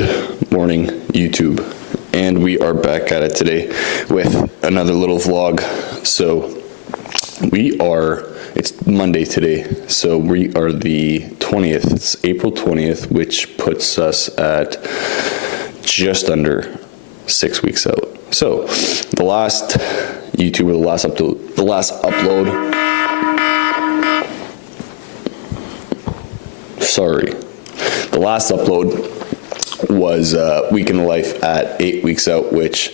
Good morning, YouTube, and we are back at it today with another little vlog. So it's Monday today, so we are the 20th, it's April 20th, which puts us at just under 6 weeks out. So the last YouTube, or the last upload, the last upload was Week in the Life at 8 weeks out, which,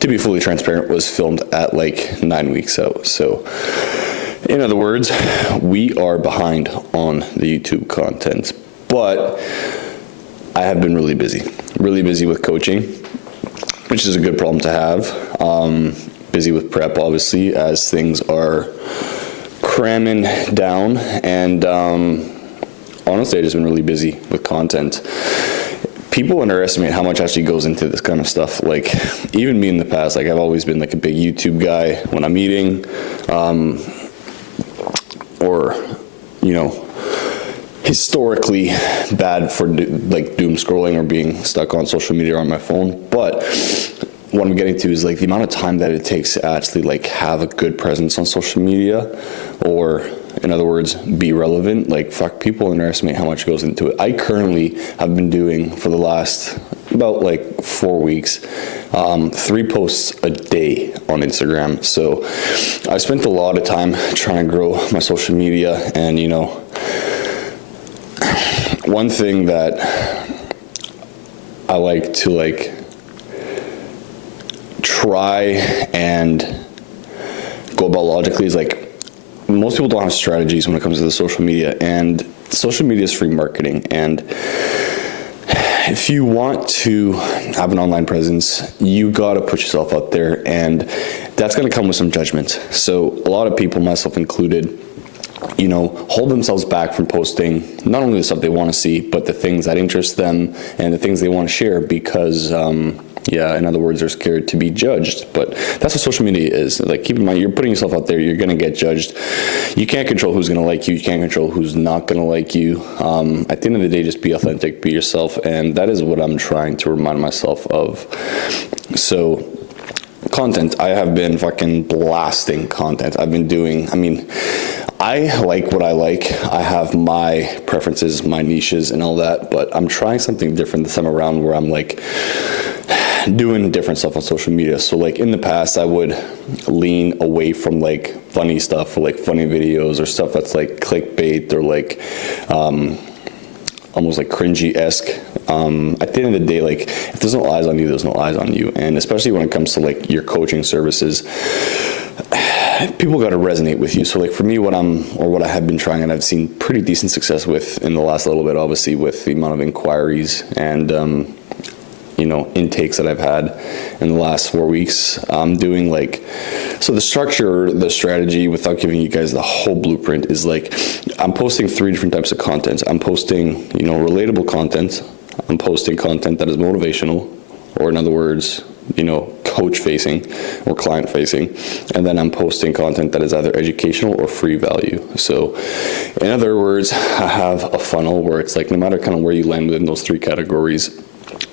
to be fully transparent, was filmed at like 9 weeks out. So in other words, we are behind on the YouTube content, but I have been really busy with coaching, which is a good problem to have. Busy with prep, obviously, as things are cramming down, and honestly, I've just been really busy with content. People underestimate how much actually goes into this kind of stuff. Like, even me in the past, like, I've always been like a big YouTube guy when I'm eating, or, you know, historically bad for like doom scrolling or being stuck on social media or on my phone. But what I'm getting to is like the amount of time that it takes to actually like have a good presence on social media, or in other words, be relevant. Like, fuck, people underestimate how much goes into it. I currently have been doing, for the last about like 4 weeks, 3 posts a day on Instagram. So I spent a lot of time trying to grow my social media. And, you know, one thing that I like to like try and go about logically is like, most people don't have strategies when it comes to the social media, and social media is free marketing. And if you want to have an online presence, you got to put yourself out there, and that's going to come with some judgment. So a lot of people, myself included, you know, hold themselves back from posting not only the stuff they want to see, but the things that interest them and the things they want to share, because in other words, they're scared to be judged. But that's what social media is. Like, keep in mind, you're putting yourself out there, you're going to get judged. You can't control who's going to like you. You can't control who's not going to like you. At the end of the day, just be authentic, be yourself. And that is what I'm trying to remind myself of. So content, I have been fucking blasting content. I've been doing, I like what I like. I have my preferences, my niches and all that, but I'm trying something different this time around, where I'm like doing different stuff on social media. So like in the past, I would lean away from like funny stuff, or like funny videos, or stuff that's like clickbait, or like almost like cringy-esque. At the end of the day, like, if there's no eyes on you, there's no eyes on you. And especially when it comes to like your coaching services, people got to resonate with you. So like for me, what I have been trying, and I've seen pretty decent success with in the last little bit, obviously, with the amount of inquiries and you know, intakes that I've had in the last 4 weeks. I'm doing like, so the structure, the strategy, without giving you guys the whole blueprint, is like, I'm posting 3 different types of content. I'm posting, you know, relatable content. I'm posting content that is motivational, or in other words, you know, coach facing or client facing. And then I'm posting content that is either educational or free value. So in other words, I have a funnel where it's like, no matter kind of where you land within those 3 categories,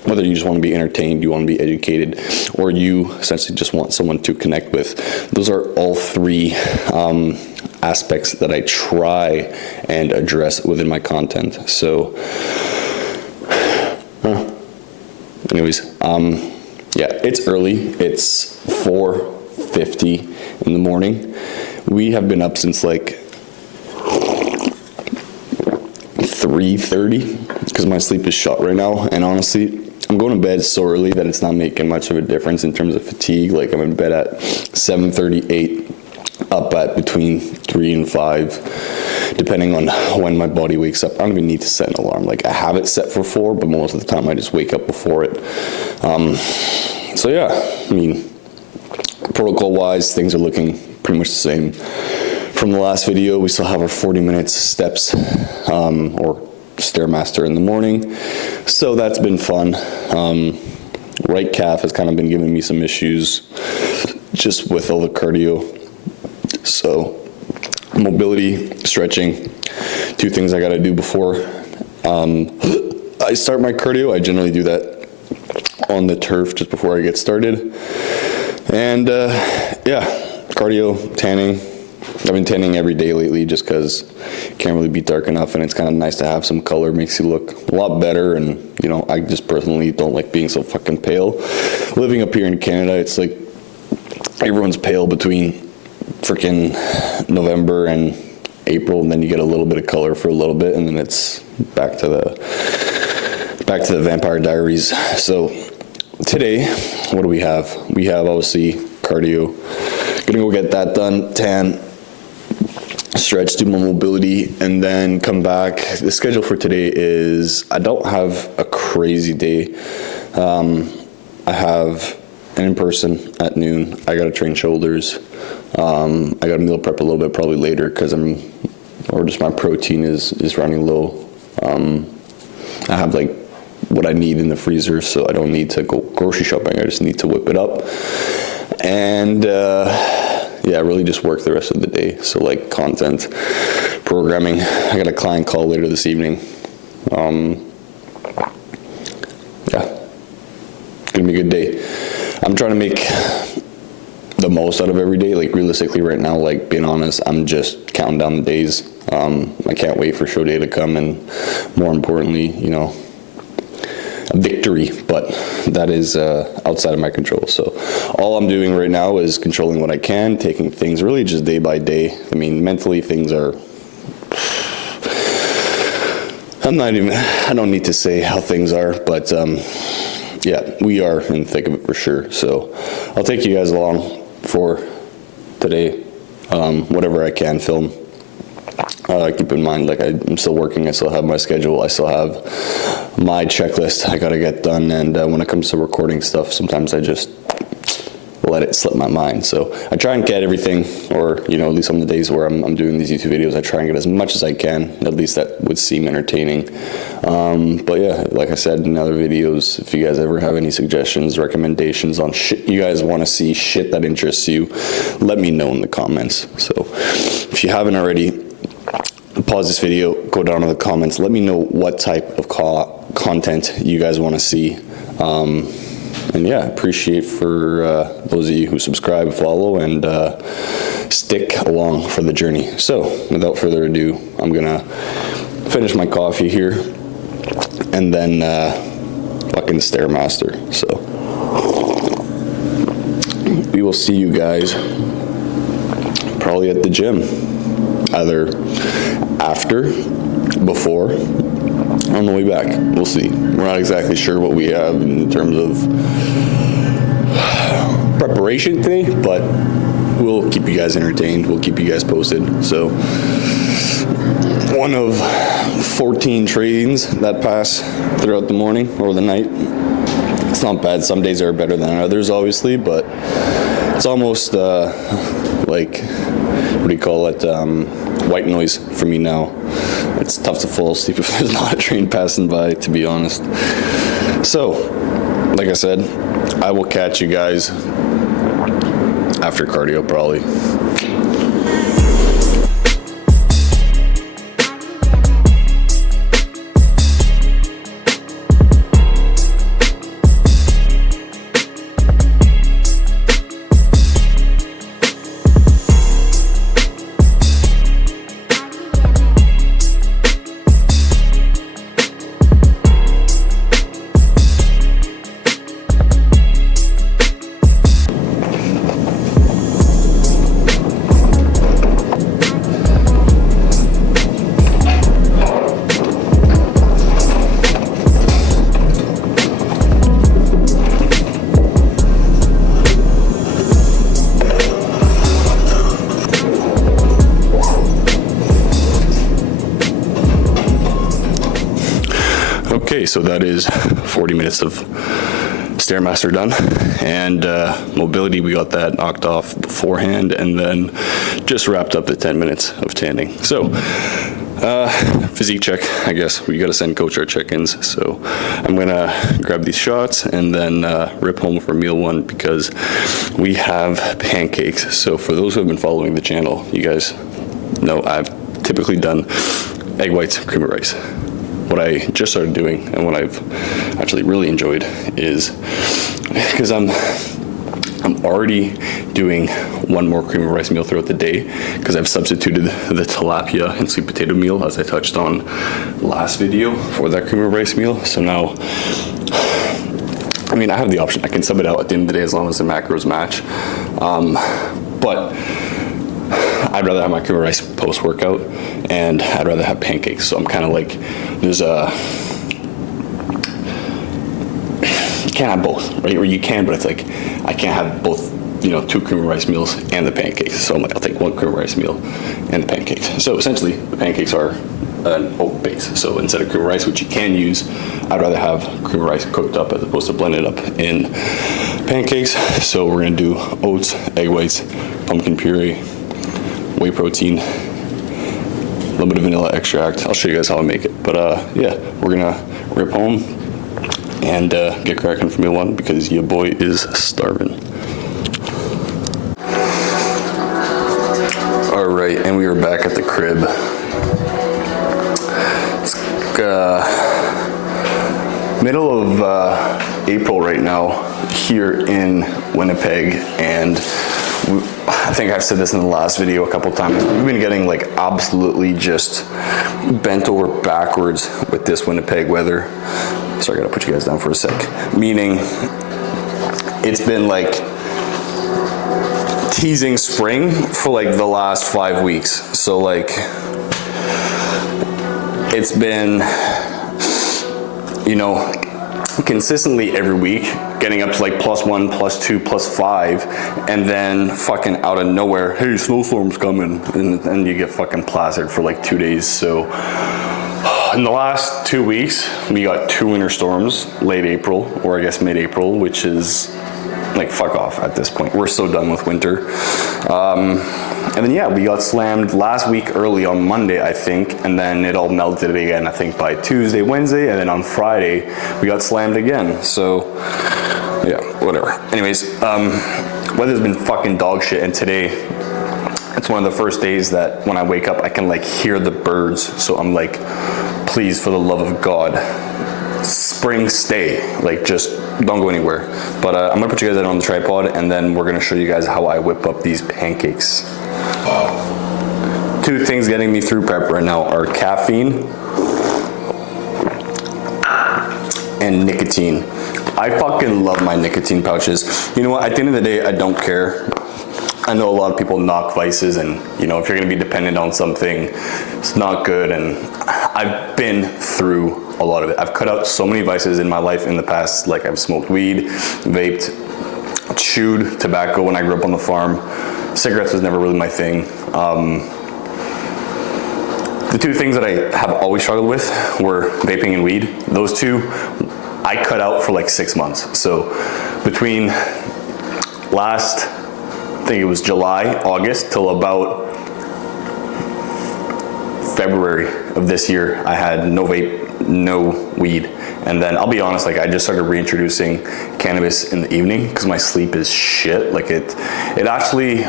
whether you just want to be entertained, you want to be educated, or you essentially just want someone to connect with, those are all 3 aspects that I try and address within my content. So anyways, it's early. It's 4:50 in the morning. We have been up since like 3:30 because my sleep is shot right now. And honestly, I'm going to bed so early that it's not making much of a difference in terms of fatigue. Like, I'm in bed at 7:38, up at between 3 and 5, depending on when my body wakes up. I don't even need to set an alarm. Like, I have it set for 4, but most of the time I just wake up before it. So yeah, I mean, protocol wise, things are looking pretty much the same from the last video. We still have our 40 minutes steps or Stairmaster in the morning, so that's been fun. Right calf has kind of been giving me some issues just with all the cardio. So mobility, stretching, 2 things I got to do before I start my cardio. I generally do that on the turf just before I get started. And yeah, cardio, tanning. I've been tanning every day lately just because it can't really be dark enough, and it's kind of nice to have some color. Makes you look a lot better, and you know, I just personally don't like being so fucking pale. Living up here in Canada, it's like everyone's pale between freaking November and April, and then you get a little bit of color for a little bit, and then it's back to the Vampire Diaries. So today, what do we have? We have obviously cardio. Gonna go get that done, tan, stretch, do my mobility, and then come back. The schedule for today is, I don't have a crazy day. I have an in-person at noon. I gotta train shoulders. I gotta meal prep a little bit probably later because just my protein is running low. I have like what I need in the freezer, so I don't need to go grocery shopping. I just need to whip it up. And yeah, really just work the rest of the day. So like content, programming. I got a client call later this evening. Yeah, gonna be a good day. I'm trying to make the most out of every day. Like realistically right now, like being honest, I'm just counting down the days. I can't wait for show day to come, and more importantly, you know, a victory, but that is outside of my control. So all I'm doing right now is controlling what I can, taking things really just day by day. I mean, mentally things are, I don't need to say how things are, but yeah, we are in the thick of it for sure. So I'll take you guys along for today, whatever I can film. Keep in mind, like I'm still working, I still have my schedule, I still have my checklist I gotta get done, and when it comes to recording stuff, sometimes I just let it slip my mind. So I try and get everything, or you know, at least on the days where I'm doing these YouTube videos, I try and get as much as I can. At least that would seem entertaining. But yeah, like I said in other videos, if you guys ever have any suggestions, recommendations on shit you guys want to see, shit that interests you, let me know in the comments. So if you haven't already, pause this video, go down to the comments, let me know what type of content you guys want to see. And yeah, appreciate for those of you who subscribe, follow, and stick along for the journey. So without further ado, I'm gonna finish my coffee here and then fucking Stairmaster. So we will see you guys probably at the gym, either after, before, on the way back. We'll see. We're not exactly sure what we have in terms of preparation today, but we'll keep you guys entertained. We'll keep you guys posted. So one of 14 trainings that pass throughout the morning or the night. It's not bad. Some days are better than others, obviously, but it's almost like, what do you call it, white noise for me now. It's tough to fall asleep if there's not a train passing by, to be honest. So, like I said, I will catch you guys after cardio probably. Okay, so that is 40 minutes of Stairmaster done, and mobility, we got that knocked off beforehand, and then just wrapped up the 10 minutes of tanning. So physique check, I guess. We got to send coach our check-ins, so I'm gonna grab these shots and then rip home for meal one because we have pancakes. So for those who have been following the channel, you guys know I've typically done egg whites, cream of rice. what I just started doing and what I've actually really enjoyed is, because I'm already doing one more cream of rice meal throughout the day, because I've substituted the tilapia and sweet potato meal, as I touched on last video, for that cream of rice meal. So now, I mean, I have the option. I can sub it out at the end of the day as long as the macros match. But I'd rather have my cream of rice post-workout, and I'd rather have pancakes. So I'm kind of like, you can't have both, right? Or you can, but it's like, I can't have both, 2 cream of rice meals and the pancakes. So I'm like, I'll take 1 cream of rice meal and the pancakes. So essentially, the pancakes are an oat base. So instead of cream of rice, which you can use, I'd rather have cream of rice cooked up as opposed to blended up in pancakes. So we're gonna do oats, egg whites, pumpkin puree, whey protein, a little bit of vanilla extract. I'll show you guys how I make it. But yeah, we're gonna rip home and get cracking for meal 1, because your boy is starving. All right, and we are back at the crib. It's middle of April right now here in Winnipeg, and I think I've said this in the last video a couple times. We've been getting like absolutely just bent over backwards with this Winnipeg weather. Sorry, I gotta put you guys down for a sec. Meaning, it's been like teasing spring for like the last 5 weeks. So like, it's been, consistently every week getting up to like +1, +2, +5, and then fucking out of nowhere, hey, snowstorm's coming, and you get fucking plastered for like 2 days. So in the last 2 weeks, we got 2 winter storms, late April, or I guess mid-April, which is like, fuck off at this point. We're so done with winter. And then, yeah, we got slammed last week early on Monday, I think, and then it all melted again, I think, by Tuesday, Wednesday, and then on Friday, we got slammed again. So, yeah, whatever. Anyways, weather's been fucking dog shit, and today, it's one of the first days that when I wake up, I can like hear the birds. So I'm like, please, for the love of God, spring stay, like just don't go anywhere. But I'm gonna put you guys out on the tripod, and then we're gonna show you guys how I whip up these pancakes. 2 things getting me through prep right now are caffeine and nicotine. I fucking love my nicotine pouches. You know what, at the end of the day, I don't care. I know a lot of people knock vices, and if you're gonna be dependent on something, it's not good, and I've been through a lot of it. I've cut out so many vices in my life in the past. Like, I've smoked weed, vaped, chewed tobacco when I grew up on the farm. Cigarettes was never really my thing. The 2 things that I have always struggled with were vaping and weed. Those 2, I cut out for like 6 months. So between last, I think it was July, August, till about February of this year, I had no vape, no weed. And then I'll be honest, like, I just started reintroducing cannabis in the evening because my sleep is shit. Like, it actually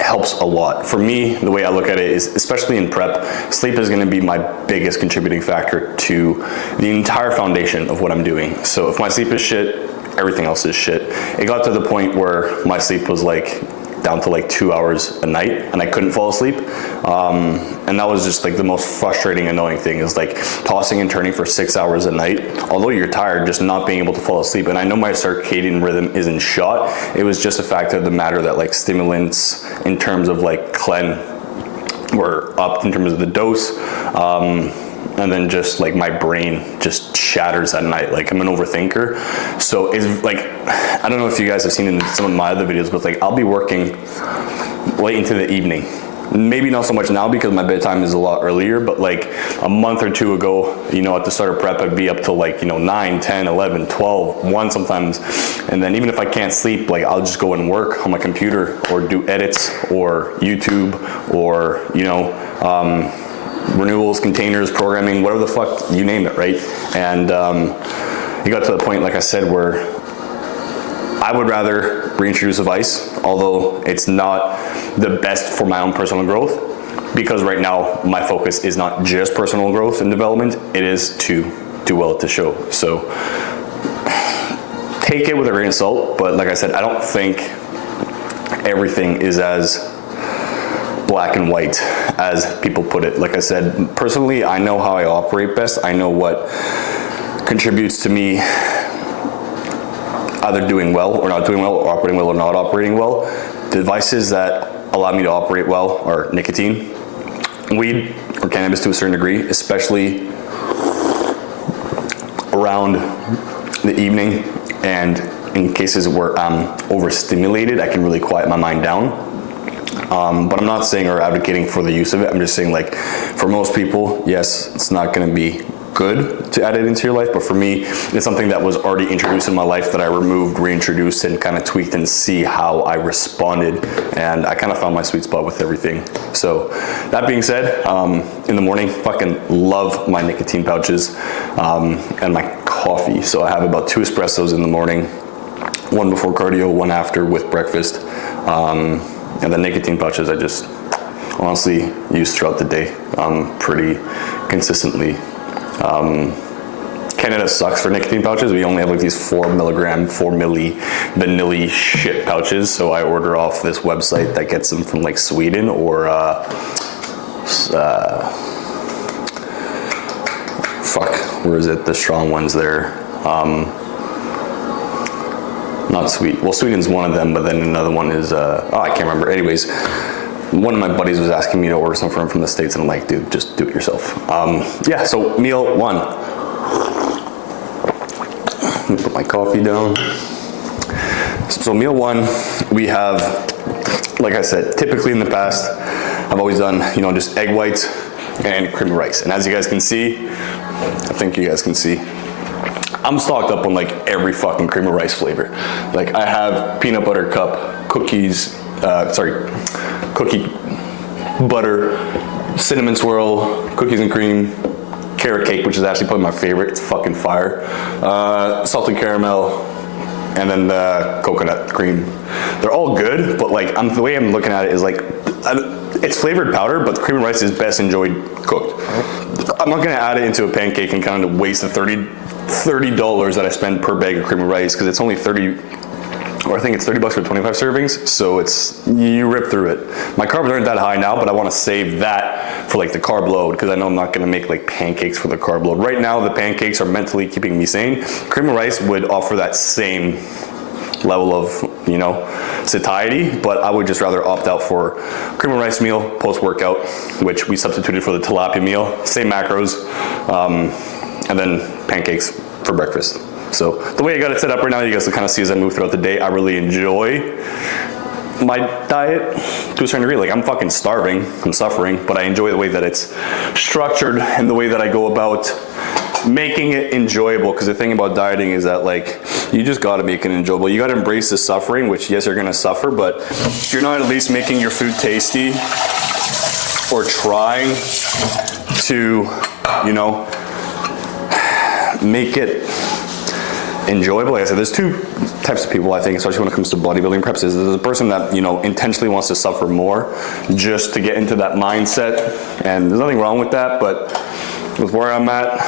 helps a lot. For me, the way I look at it is, especially in prep, sleep is gonna be my biggest contributing factor to the entire foundation of what I'm doing. So if my sleep is shit, everything else is shit. It got to the point where my sleep was like down to like 2 hours a night, and I couldn't fall asleep. And that was just like the most frustrating, annoying thing, is like tossing and turning for 6 hours a night. Although you're tired, just not being able to fall asleep. And I know my circadian rhythm isn't shot. It was just a fact of the matter that like stimulants in terms of like clen were up in terms of the dose. And then just like my brain just shatters at night. Like, I'm an overthinker. So it's like, I don't know if you guys have seen in some of my other videos, but like, I'll be working late into the evening. Maybe not so much now because my bedtime is a lot earlier, but like a month or 2 ago, at the start of prep, I'd be up till like, 9, 10, 11, 12, 1 sometimes. And then even if I can't sleep, like, I'll just go and work on my computer or do edits or YouTube or, renewals, containers, programming, whatever the fuck, you name it, right? And it got to the point, like I said, where I would rather reintroduce a vice, although it's not the best for my own personal growth. because right now my focus is not just personal growth and development, it is to do well at the show. So take it with a grain of salt, but like I said, I don't think everything is as black and white as people put it. Like I said, personally, I know how I operate best. I know what contributes to me either doing well or not doing well, or operating well or not operating well. The devices that allow me to operate well are nicotine, weed, or cannabis to a certain degree, especially around the evening, and in cases where I'm overstimulated, I can really quiet my mind down. But I'm not saying or advocating for the use of it. I'm just saying, like, for most people, yes, it's not going to be good to add it into your life, but for me, it's something that was already introduced in my life that I removed, reintroduced, and kind of tweaked and see how I responded, and I kind of found my sweet spot with everything. So that being said, in the morning, fucking love my nicotine pouches and my coffee. So I have about 2 espressos in the morning, 1 before cardio, 1 after with breakfast. And the nicotine pouches I just honestly use throughout the day pretty consistently. Canada sucks for nicotine pouches. We only have like these 4 milli vanilla shit pouches. So I order off this website that gets them from like Sweden or where is it? The strong ones there. Not Sweden. Well, Sweden's one of them, but then another one is, I can't remember. Anyways, one of my buddies was asking me to order some from the States, and I'm like, dude, just do it yourself. Yeah, so meal 1. Let me put my coffee down. So meal 1, we have, like I said, typically in the past, I've always done, just egg whites and cream of rice. And as you guys can see, I think you guys can see, I'm stocked up on like every fucking cream of rice flavor. Like I have peanut butter cup, cookie butter, cinnamon swirl, cookies and cream, carrot cake, which is actually probably my favorite. It's fucking fire. Salted caramel, and then the coconut cream. They're all good, but like the way I'm looking at it is like, it's flavored powder, but the cream of rice is best enjoyed cooked. I'm not gonna add it into a pancake and kind of waste the $30 that I spend per bag of cream of rice, because it's only 30, or I think it's $30 for 25 servings, so you rip through it. My carbs aren't that high now, but I want to save that for like the carb load, because I know I'm not going to make like pancakes for the carb load. Right now, the pancakes are mentally keeping me sane. Cream of rice would offer that same level of, satiety, but I would just rather opt out for cream of rice meal post-workout, which we substituted for the tilapia meal, same macros, and then pancakes for breakfast. So the way I got it set up right now, you guys can kind of see as I move throughout the day, I really enjoy my diet to a certain degree. Like I'm fucking starving, I'm suffering, but I enjoy the way that it's structured and the way that I go about making it enjoyable. Because the thing about dieting is that like, you just gotta make it enjoyable. You gotta embrace the suffering, which yes, you're gonna suffer, but if you're not at least making your food tasty or trying to, make it enjoyable. Like I said, there's 2 types of people, I think, especially when it comes to bodybuilding preps. There's a person that, intentionally wants to suffer more just to get into that mindset. And there's nothing wrong with that, but with where I'm at,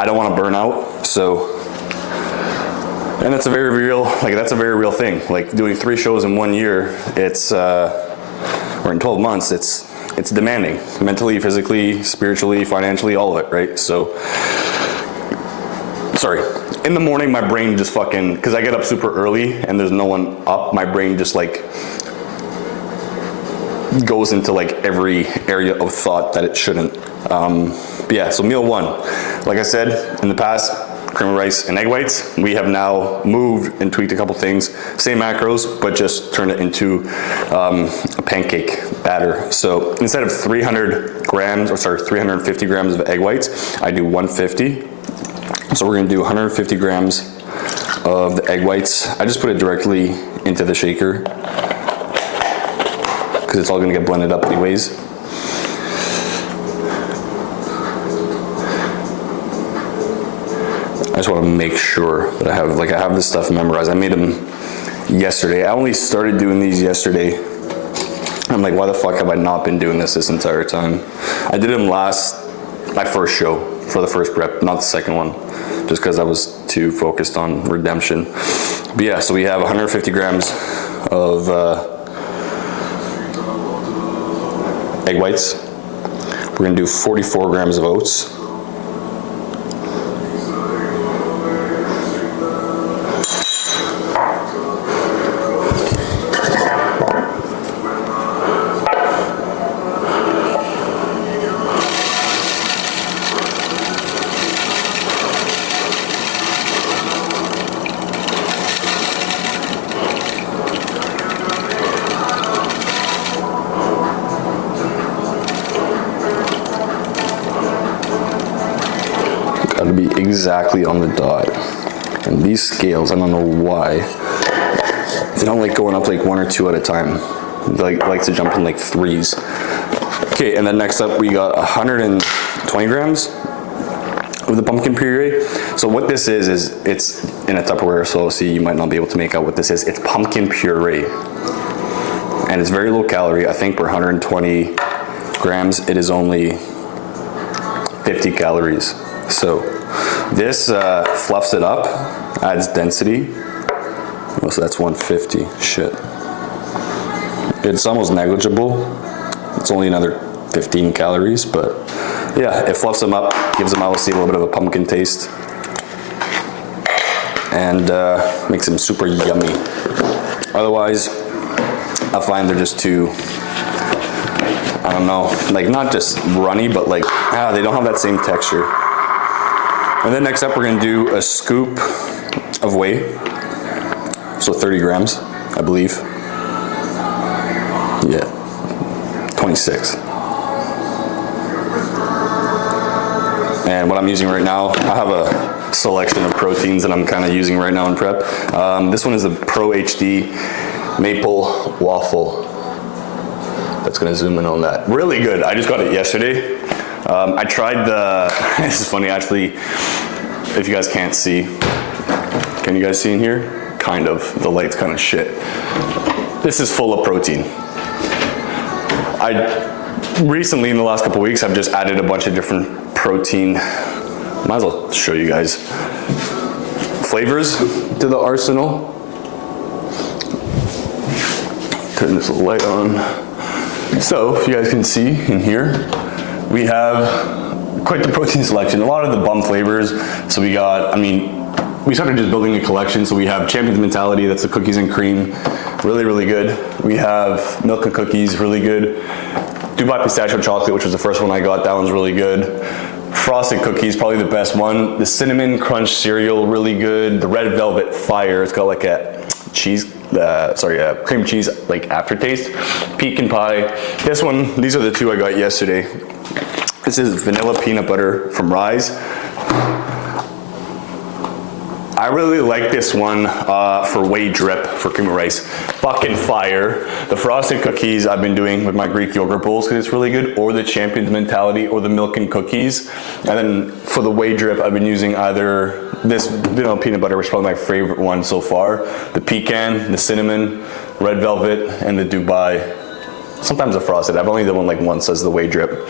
I don't want to burn out. So, and that's a very real thing. Like doing 3 shows in 1 year, or in 12 months, it's demanding, mentally, physically, spiritually, financially, all of it, right? So, in the morning, my brain just fucking, because I get up super early and there's no one up, my brain just like goes into like every area of thought that it shouldn't. But yeah, so meal 1, like I said, in the past, cream of rice and egg whites. We have now moved and tweaked a couple things, same macros, but just turned it into a pancake batter. So instead of 350 grams of egg whites, I do 150. So we're gonna do 150 grams of the egg whites. I just put it directly into the shaker because it's all gonna get blended up anyways. I just wanna make sure that I have this stuff memorized. I made them yesterday. I only started doing these yesterday. I'm like, why the fuck have I not been doing this entire time? I did them my first show for the first prep, not the second one, just because I was too focused on redemption. But yeah, so we have 150 grams of egg whites. We're gonna do 44 grams of oats. Gotta be exactly on the dot. And these scales, I don't know why, they don't like going up like 1 or 2 at a time. They like to jump in like 3s. Okay, and then next up we got 120 grams of the pumpkin puree. So what this is it's in a Tupperware, so see, you might not be able to make out what this is. It's pumpkin puree. And it's very low calorie. I think per 120 grams, it is only 50 calories. So this fluffs it up, adds density. Oh, so that's 150, shit. It's almost negligible. It's only another 15 calories, but yeah, it fluffs them up, gives them obviously a little bit of a pumpkin taste, and makes them super yummy. Otherwise, I find they're just too, I don't know, like not just runny, but like, they don't have that same texture. And then next up, we're gonna do a scoop of whey. So 30 grams, I believe. Yeah, 26. And what I'm using right now, I have a selection of proteins that I'm kind of using right now in prep. This one is the Pro HD Maple Waffle. That's gonna zoom in on that. Really good, I just got it yesterday. I tried this is funny actually, if you guys can't see, can you guys see in here? Kind of, the light's kind of shit. This is full of protein. I recently, in the last couple of weeks, I've just added a bunch of different protein, might as well show you guys, flavors to the arsenal. Turn this light on. So, if you guys can see in here, we have quite the protein selection. A lot of the bum flavors. So we got, we started just building a collection. So we have Champion's Mentality, that's the cookies and cream. Really, really good. We have Milk and Cookies, really good. Dubai Pistachio Chocolate, which was the first one I got, that one's really good. Frosted Cookies, probably the best one. The Cinnamon Crunch Cereal, really good. The Red Velvet Fire, it's got like a cheese, cream cheese like aftertaste. Pecan Pie. This one, these are the two I got yesterday. This is Vanilla Peanut Butter from Rise. I really like this one for whey drip for cream of rice. Fucking fire. The Frosted Cookies I've been doing with my Greek yogurt bowls because it's really good, or the Champion's Mentality, or the Milk and Cookies. And then for the whey drip, I've been using either this vanilla peanut butter, which is probably my favorite one so far, the pecan, the cinnamon, red velvet, and the Dubai. Sometimes the frosted. I've only done one like once as the whey drip.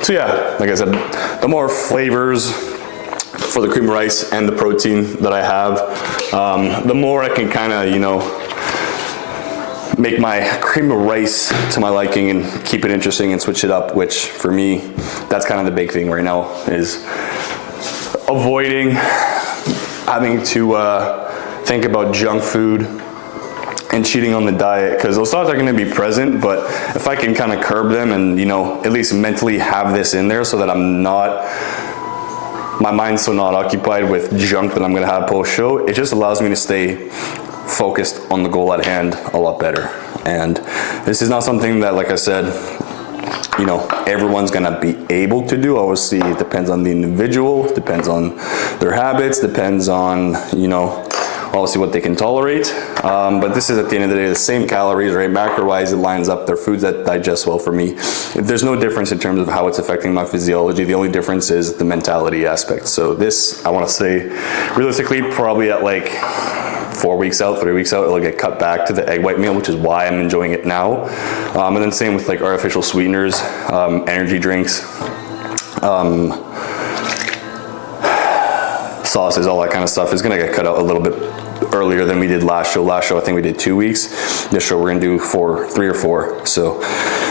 So yeah, like I said, the more flavors for the cream of rice and the protein that I have, the more I can kind of, make my cream of rice to my liking and keep it interesting and switch it up, which for me, that's kind of the big thing right now, is avoiding having to think about junk food and cheating on the diet, because those thoughts are going to be present, but if I can kind of curb them and at least mentally have this in there so that my mind's so not occupied with junk that I'm going to have post show, it just allows me to stay focused on the goal at hand a lot better. And this is not something that, like I said, everyone's gonna be able to do. Obviously, it depends on the individual, depends on their habits, depends on, obviously what they can tolerate. But this is, at the end of the day, the same calories, right? Macro-wise, it lines up. They're foods that digest well for me. There's no difference in terms of how it's affecting my physiology. The only difference is the mentality aspect. So this, I wanna say, realistically, probably at like 4 weeks out, 3 weeks out, it'll get cut back to the egg white meal, which is why I'm enjoying it now. And then same with like artificial sweeteners, energy drinks, sauces, all that kind of stuff is gonna get cut out a little bit earlier than we did last show. Last show, I think we did 2 weeks. This show, we're gonna do 3 or 4. So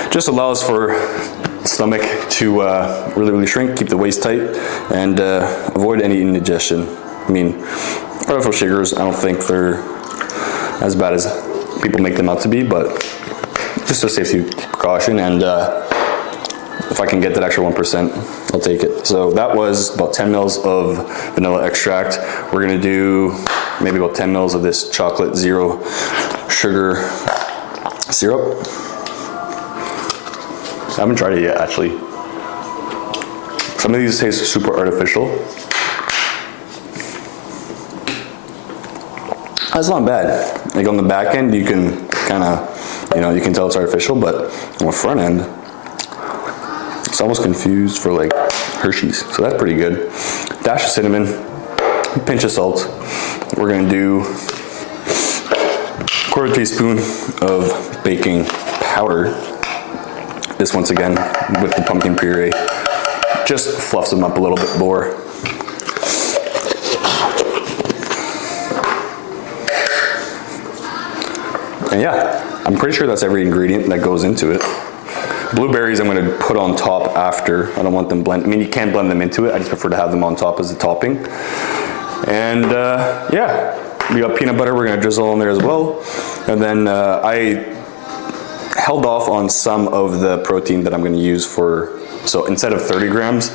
just allows for stomach to really shrink, keep the waist tight, and avoid any indigestion. I mean, artificial sugars, I don't think they're as bad as people make them out to be, but just a safety precaution, and if I can get that extra 1%, I'll take it. So that was about 10 mils of vanilla extract. We're gonna do maybe about 10 mils of this chocolate zero sugar syrup. I haven't tried it yet, actually. Some of these taste super artificial. That's not bad. Like on the back end, you can kind of, you can tell it's artificial, but on the front end, it's almost confused for like Hershey's. So that's pretty good. Dash of cinnamon, pinch of salt. We're gonna do 1/4 teaspoon of baking powder. This once again with the pumpkin puree. Just fluffs them up a little bit more. And yeah, I'm pretty sure that's every ingredient that goes into it. Blueberries I'm gonna put on top after. I don't want them blend. I mean, you can blend them into it. I just prefer to have them on top as a topping. And yeah, we got peanut butter. We're gonna drizzle on there as well. And then I held off on some of the protein that I'm gonna use for, so instead of 30 grams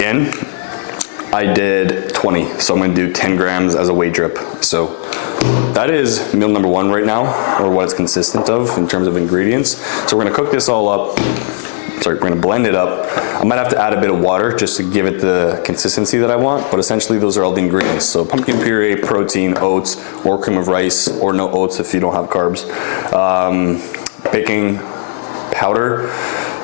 in, I did 20. So I'm gonna do 10 grams as a whey drip. So that is meal number 1 right now, or what it's consistent of in terms of ingredients. So we're gonna cook this all up. Sorry, we're gonna blend it up. I might have to add a bit of water just to give it the consistency that I want, but essentially those are all the ingredients. So pumpkin puree, protein, oats, or cream of rice, or no oats if you don't have carbs. Baking powder,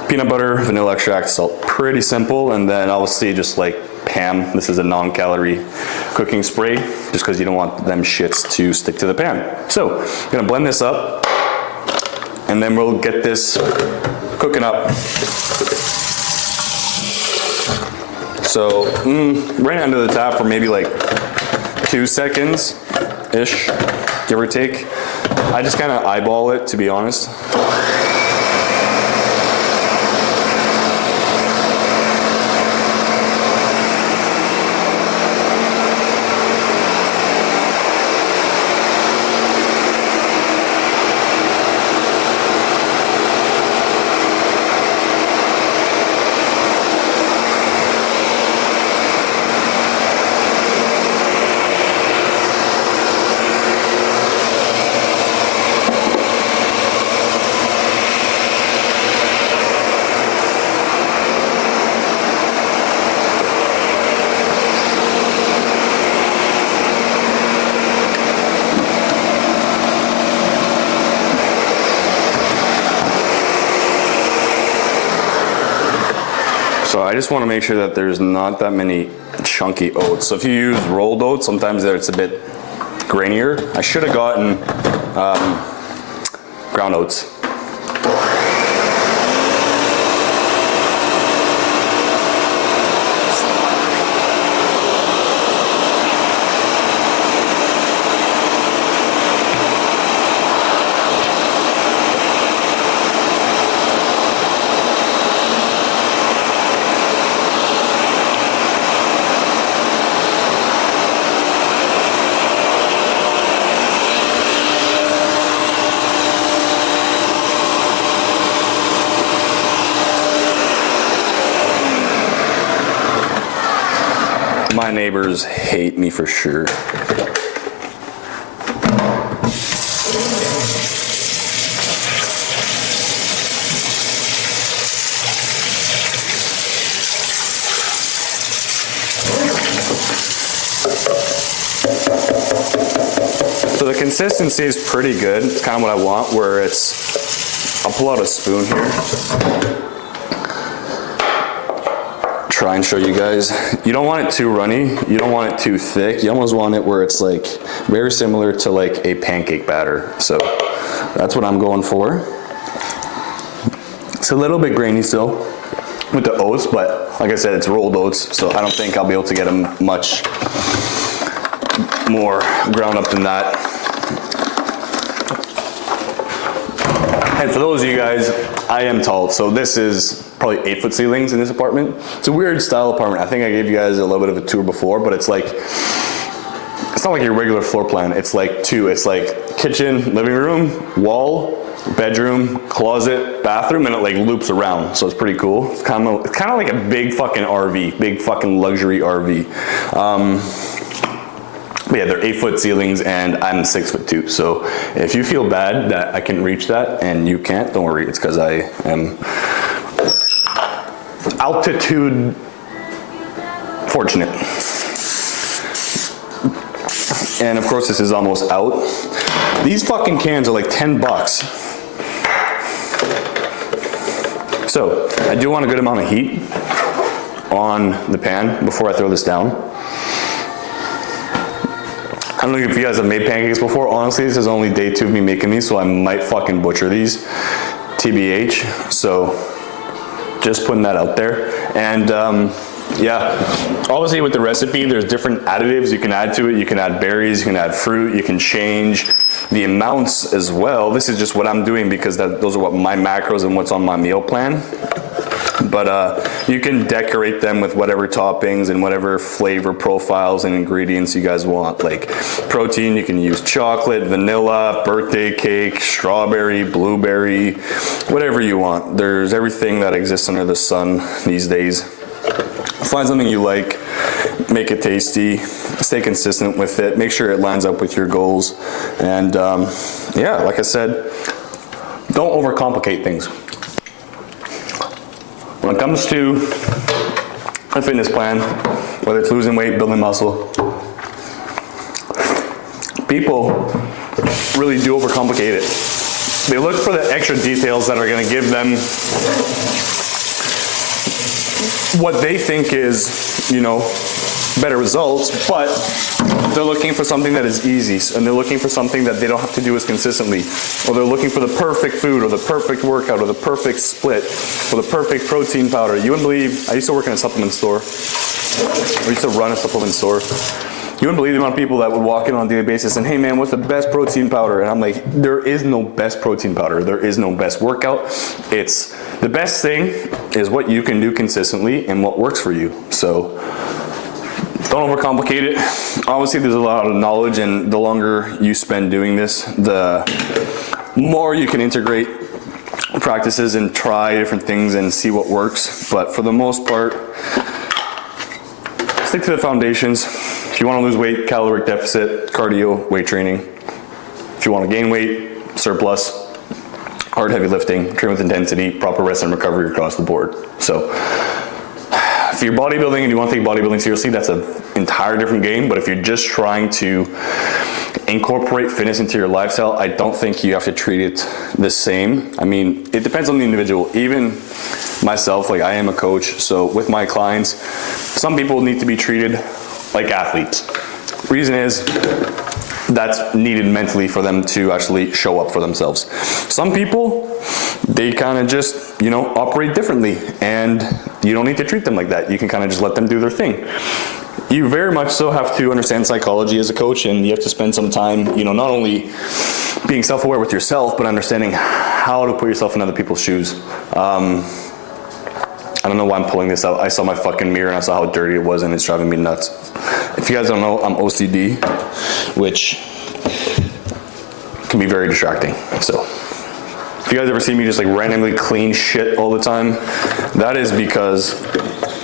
peanut butter, vanilla extract, salt. Pretty simple, and then obviously just like Pam, this is a non-calorie cooking spray, just because you don't want them shits to stick to the pan. So I'm gonna blend this up, and then we'll get this cooking up. So right under the tap for maybe like 2 seconds-ish, give or take. I just kind of eyeball it, to be honest. So I just want to make sure that there's not that many chunky oats. So if you use rolled oats, sometimes it's a bit grainier. I should have gotten ground oats. My neighbors hate me for sure. So the consistency is pretty good. It's kind of what I want, where it's, I'll pull out a spoon here. try and show you guys. You don't want it too runny. You don't want it too thick. You almost want it where it's like very similar to like a pancake batter. So that's what I'm going for. It's a little bit grainy still with the oats, but like I said, it's rolled oats, so I don't think I'll be able to get them much more ground up than that. And for those of you guys, I am tall, so this is probably 8-foot ceilings in this apartment. It's a weird style apartment. I think I gave you guys a little bit of a tour before, but it's like, it's not like your regular floor plan. It's like it's like kitchen, living room, wall, bedroom, closet, bathroom, and it like loops around. So it's pretty cool. It's kind of like a big fucking RV, big fucking luxury RV. But yeah, they're 8-foot ceilings and I'm 6'2". So if you feel bad that I can reach that and you can't, don't worry. It's because I am altitude fortunate. And of course this is almost out. These fucking cans are like $10. So I do want a good amount of heat on the pan before I throw this down. I don't know if you guys have made pancakes before. Honestly, this is only day 2 of me making these, so I might fucking butcher these, TBH. So just putting that out there. And yeah, obviously with the recipe, there's different additives you can add to it. You can add berries, you can add fruit, you can change the amounts as well. This is just what I'm doing because those are what my macros and what's on my meal plan. But you can decorate them with whatever toppings and whatever flavor profiles and ingredients you guys want. Like protein, you can use chocolate, vanilla, birthday cake, strawberry, blueberry, whatever you want. There's everything that exists under the sun these days. Find something you like, make it tasty, stay consistent with it, make sure it lines up with your goals. And yeah, like I said, don't overcomplicate things. When it comes to a fitness plan, whether it's losing weight, building muscle, people really do overcomplicate it. They look for the extra details that are going to give them what they think is, you know, better results, but they're looking for something that is easy, and they're looking for something that they don't have to do as consistently, or they're looking for the perfect food, or the perfect workout, or the perfect split, or the perfect protein powder. You wouldn't believe, I used to work in a supplement store, or used to run a supplement store. You wouldn't believe the amount of people that would walk in on a daily basis and, hey man, what's the best protein powder? And I'm like, there is no best protein powder. There is no best workout. It's the best thing is what you can do consistently and what works for you. So don't overcomplicate it. Obviously, there's a lot of knowledge, and the longer you spend doing this, the more you can integrate practices and try different things and see what works. But for the most part, stick to the foundations. If you want to lose weight, caloric deficit, cardio, weight training. If you want to gain weight, surplus, hard, heavy lifting, train with intensity, proper rest and recovery across the board. So if you're bodybuilding and you want to take bodybuilding seriously, that's an entire different game. But if you're just trying to incorporate fitness into your lifestyle, I don't think you have to treat it the same. I mean, it depends on the individual. Even myself, like I am a coach, so with my clients, some people need to be treated like athletes. Reason is that's needed mentally for them to actually show up for themselves. Some people, they kind of just, you know, operate differently, and you don't need to treat them like that. You can kind of just let them do their thing. You very much so have to understand psychology as a coach, and you have to spend some time, you know, not only being self-aware with yourself, but understanding how to put yourself in other people's shoes. I don't know why I'm pulling this out. I saw my fucking mirror and I saw how dirty it was, and it's driving me nuts. If you guys don't know, I'm OCD, which can be very distracting. So if you guys ever see me just like randomly clean shit all the time, that is because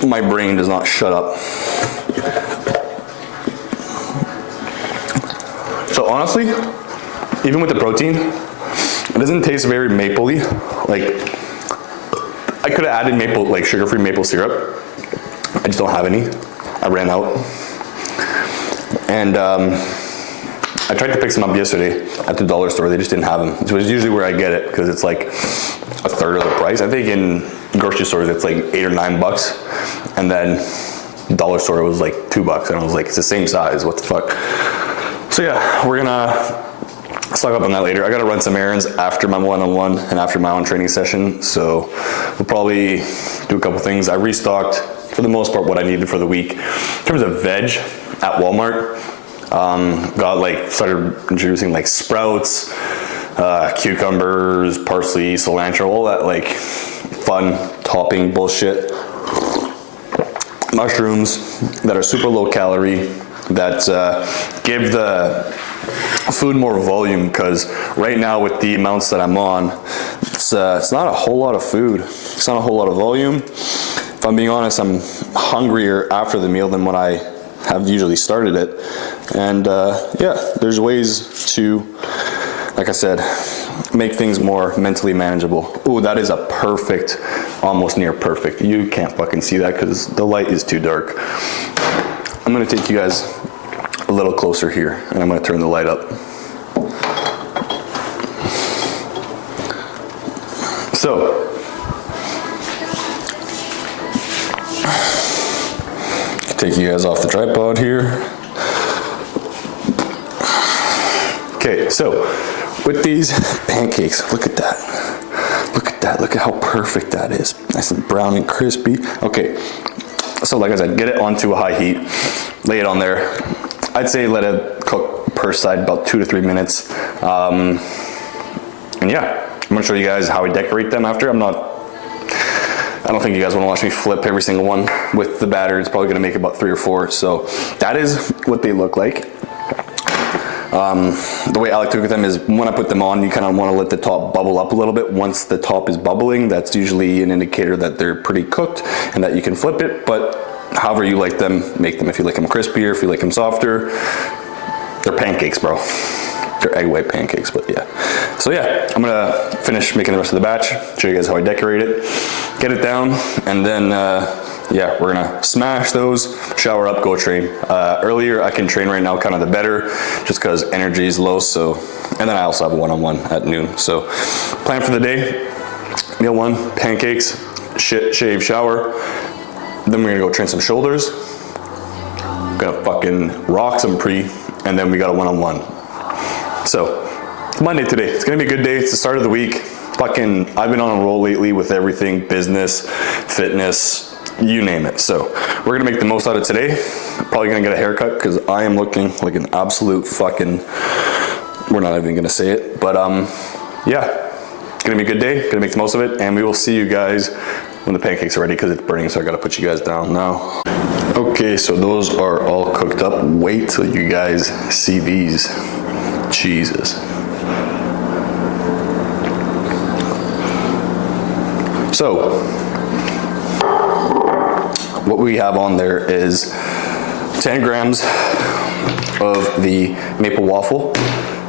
my brain does not shut up. So honestly, even with the protein, it doesn't taste very mapley. Like, I could have added maple, like sugar-free maple syrup. I just don't have any. I ran out. And I tried to pick some up yesterday at the dollar store. They just didn't have them. Which is usually where I get it, because it's like a third of the price. I think in grocery stores it's like $8 or $9, and then dollar store it was like $2, and I was like, it's the same size, what the fuck. So yeah, we're gonna stock up on that later. I gotta run some errands after my one-on-one and after my own training session, so we'll probably do a couple things. I restocked for the most part what I needed for the week. In terms of veg at Walmart, started introducing like sprouts, cucumbers, parsley, cilantro, all that like fun topping bullshit. Mushrooms that are super low calorie, that give the food more volume, because right now with the amounts that I'm on, it's not a whole lot of food. It's not a whole lot of volume. If I'm being honest, I'm hungrier after the meal than when I have usually started it. And yeah, there's ways to, like I said, make things more mentally manageable. Ooh, that is a perfect, almost near perfect. You can't fucking see that because the light is too dark. I'm gonna take you guys a little closer here, and I'm gonna turn the light up. So, take you guys off the tripod here. Okay, so with these pancakes, look at that. Look at that, look at how perfect that is. Nice and brown and crispy. Okay, so like I said, get it onto a high heat, lay it on there. I'd say let it cook per side about 2 to 3 minutes. And yeah, I'm gonna show you guys how I decorate them after. I don't think you guys wanna watch me flip every single one with the batter. It's probably gonna make about 3 or 4. So that is what they look like. The way I like to cook them is when I put them on, you kind of want to let the top bubble up a little bit. Once the top is bubbling, that's usually an indicator that they're pretty cooked and that you can flip it. But however you like them, make them. If you like them crispier, if you like them softer, they're pancakes, bro. They're egg white pancakes, but yeah. So yeah, I'm gonna finish making the rest of the batch, show you guys how I decorate it, get it down, and then yeah, we're gonna smash those, shower up, go train. Earlier I can train right now, kind of the better, just because energy is low. So, and then I also have a one-on-one at noon. So plan for the day, meal 1, pancakes, shave, shower. Then we're gonna go train some shoulders. Gonna fucking rock some pre, and then we got a one-on-one. So Monday today, it's gonna be a good day. It's the start of the week. Fucking, I've been on a roll lately with everything, business, fitness, you name it. So we're gonna make the most out of today. Probably gonna get a haircut because I am looking like an absolute fucking, we're not even gonna say it, but yeah, gonna be a good day, gonna make the most of it, and we will see you guys when the pancakes are ready, because it's burning, so I gotta put you guys down now. Okay, so those are all cooked up. Wait till you guys see these. Jesus. So, what we have on there is 10 grams of the maple waffle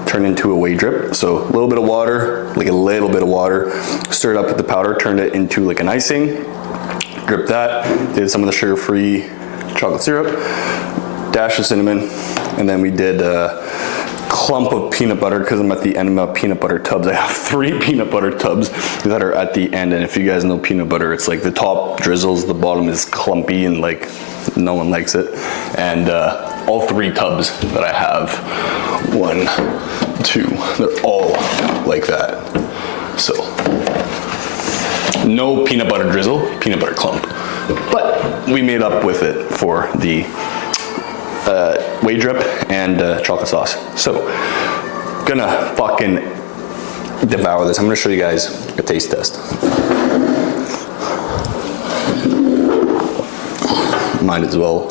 turned into a whey drip. So a little bit of water, like a little bit of water, stirred up with the powder, turned it into like an icing, dripped that, did some of the sugar-free chocolate syrup, dash of cinnamon, and then we did a clump of peanut butter, because I'm at the end of my peanut butter tubs. I have 3 peanut butter tubs that are at the end, and if you guys know peanut butter, it's like the top drizzles, the bottom is clumpy, and like no one likes it. And all 3 tubs that I have, 1, 2, they're all like that. So no peanut butter drizzle, peanut butter clump, but we made up with it for the whey drip and chocolate sauce. So gonna fucking devour this. I'm gonna show you guys a taste test. Might as well.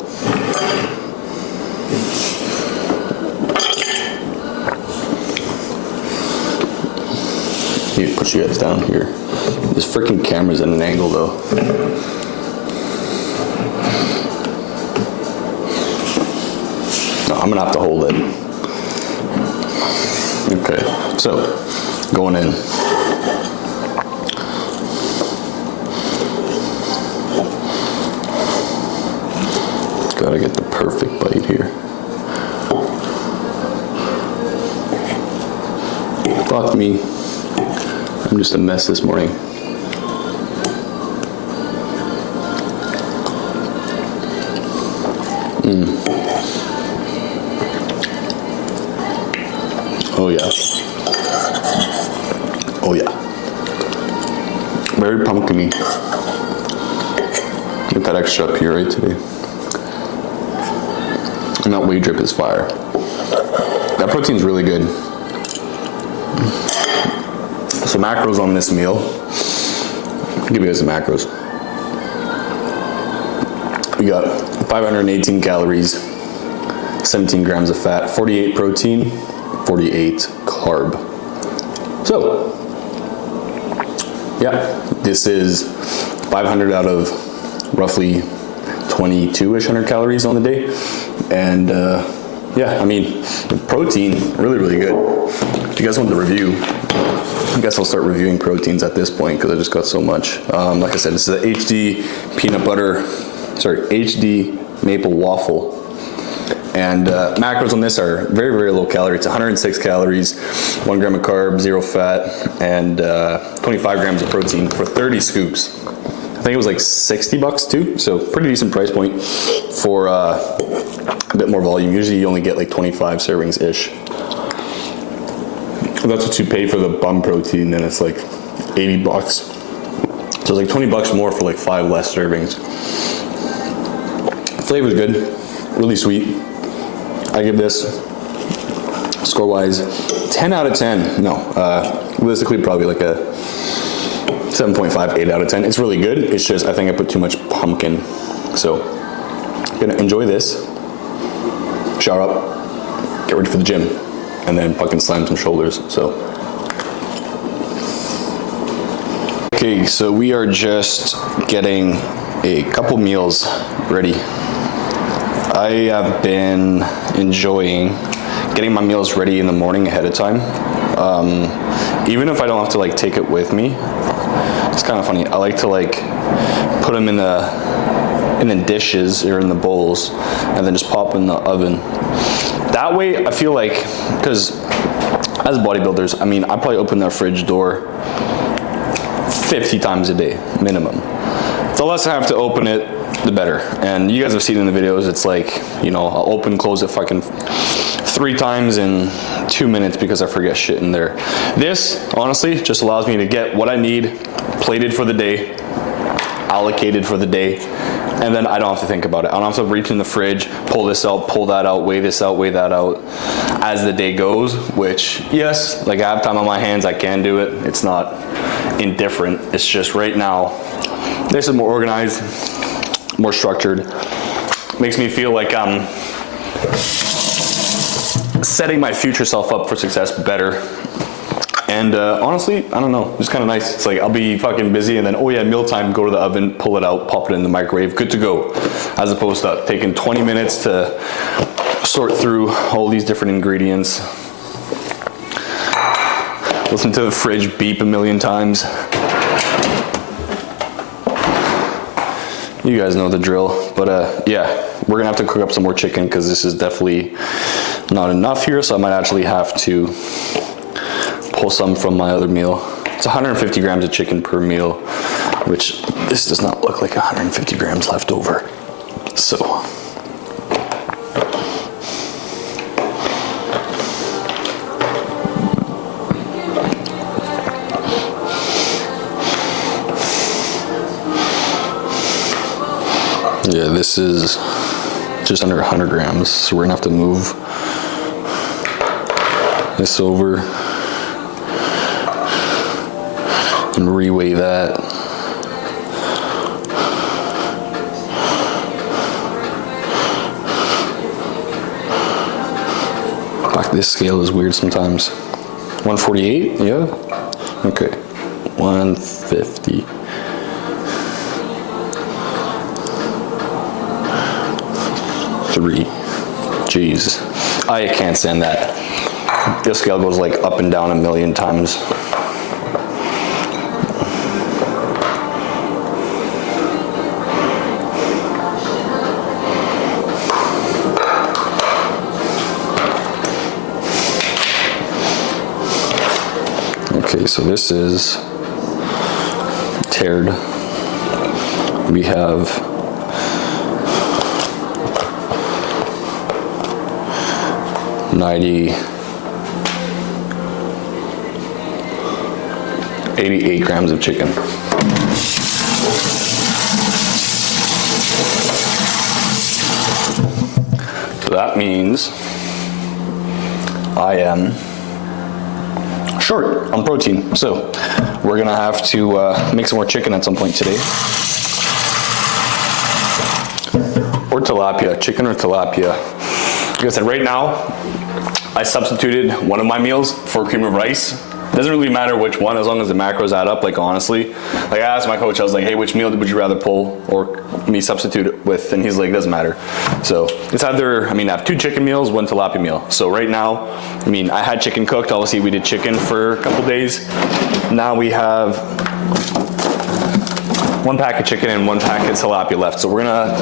Need to put you guys down here. This freaking camera's at an angle though. No, I'm gonna have to hold it. Okay, so going in. Gotta get the perfect bite here. Fuck me. I'm just a mess this morning. Oh yeah. Oh yeah. Very pumpkin-y. Get that extra up here right today. And that whey drip is fire. That protein's really good. So macros on this meal. I'll give you guys the macros. We got 518 calories, 17 grams of fat, 48 protein, 48 carb. So, yeah, this is 500 out of roughly 22-ish hundred calories on the day. And yeah, I mean, the protein, really, really good. If you guys want the review, I guess I'll start reviewing proteins at this point because I just got so much. Like I said, this is a HD maple waffle. And macros on this are very, very low calorie. It's 106 calories, 1 gram of carb, 0 fat, and 25 grams of protein for 30 scoops. I think it was like $60 too, so pretty decent price point for a bit more volume. Usually you only get like 25 servings-ish. If that's what you pay for the bun protein, then it's like $80. So it's like $20 more for like 5 less servings. Flavor's good, really sweet. I give this, score-wise, 10 out of 10. No, realistically probably like a 7.5, 8 out of 10. It's really good. It's just, I think I put too much pumpkin. So, gonna enjoy this, shower up, get ready for the gym, and then fucking slam some shoulders, so. Okay, so we are just getting a couple meals ready. I have been enjoying getting my meals ready in the morning ahead of time. Even if I don't have to like take it with me, it's kind of funny. I like to like put them in the dishes or in the bowls and then just pop in the oven. That way I feel like, because as bodybuilders, I mean, I probably open their fridge door 50 times a day, minimum. The less I have to open it, the better. And you guys have seen in the videos, it's like, you know, I'll open, close it fucking 3 times in 2 minutes because I forget shit in there. This, honestly, just allows me to get what I need, plated for the day, allocated for the day, and then I don't have to think about it. I don't have to reach in the fridge, pull this out, pull that out, weigh this out, weigh that out as the day goes, which, yes, like I have time on my hands, I can do it. It's not indifferent. It's just right now, this is more organized, more structured. Makes me feel like I'm setting my future self up for success better. And honestly, I don't know, it's kind of nice. It's like I'll be fucking busy and then, oh yeah, mealtime, go to the oven, pull it out, pop it in the microwave, good to go. As opposed to taking 20 minutes to sort through all these different ingredients. Listen to the fridge beep a million times. You guys know the drill, but yeah, we're gonna have to cook up some more chicken because this is definitely not enough here, so I might actually have to pull some from my other meal. It's 150 grams of chicken per meal, which this does not look like 150 grams left over. So. Yeah, this is just under 100 grams, so we're gonna have to move this over and reweigh that. Fuck, this scale is weird sometimes. 148, yeah? Okay, 150. Jeez, I can't stand that. This scale goes like up and down a million times. Okay, so this is tared. We have 90 88 grams of chicken. So that means I am short on protein. So we're gonna have to make some more chicken at some point today. Or tilapia, chicken or tilapia. Like I said, right now, I substituted one of my meals for cream of rice. Doesn't really matter which one, as long as the macros add up, like honestly. Like I asked my coach, I was like, hey, which meal would you rather pull or me substitute it with? And he's like, doesn't matter. So it's either, I have 2 chicken meals, 1 tilapia meal. So right now, I had chicken cooked. Obviously we did chicken for a couple days. Now we have 1 pack of chicken and 1 pack of tilapia left. So we're gonna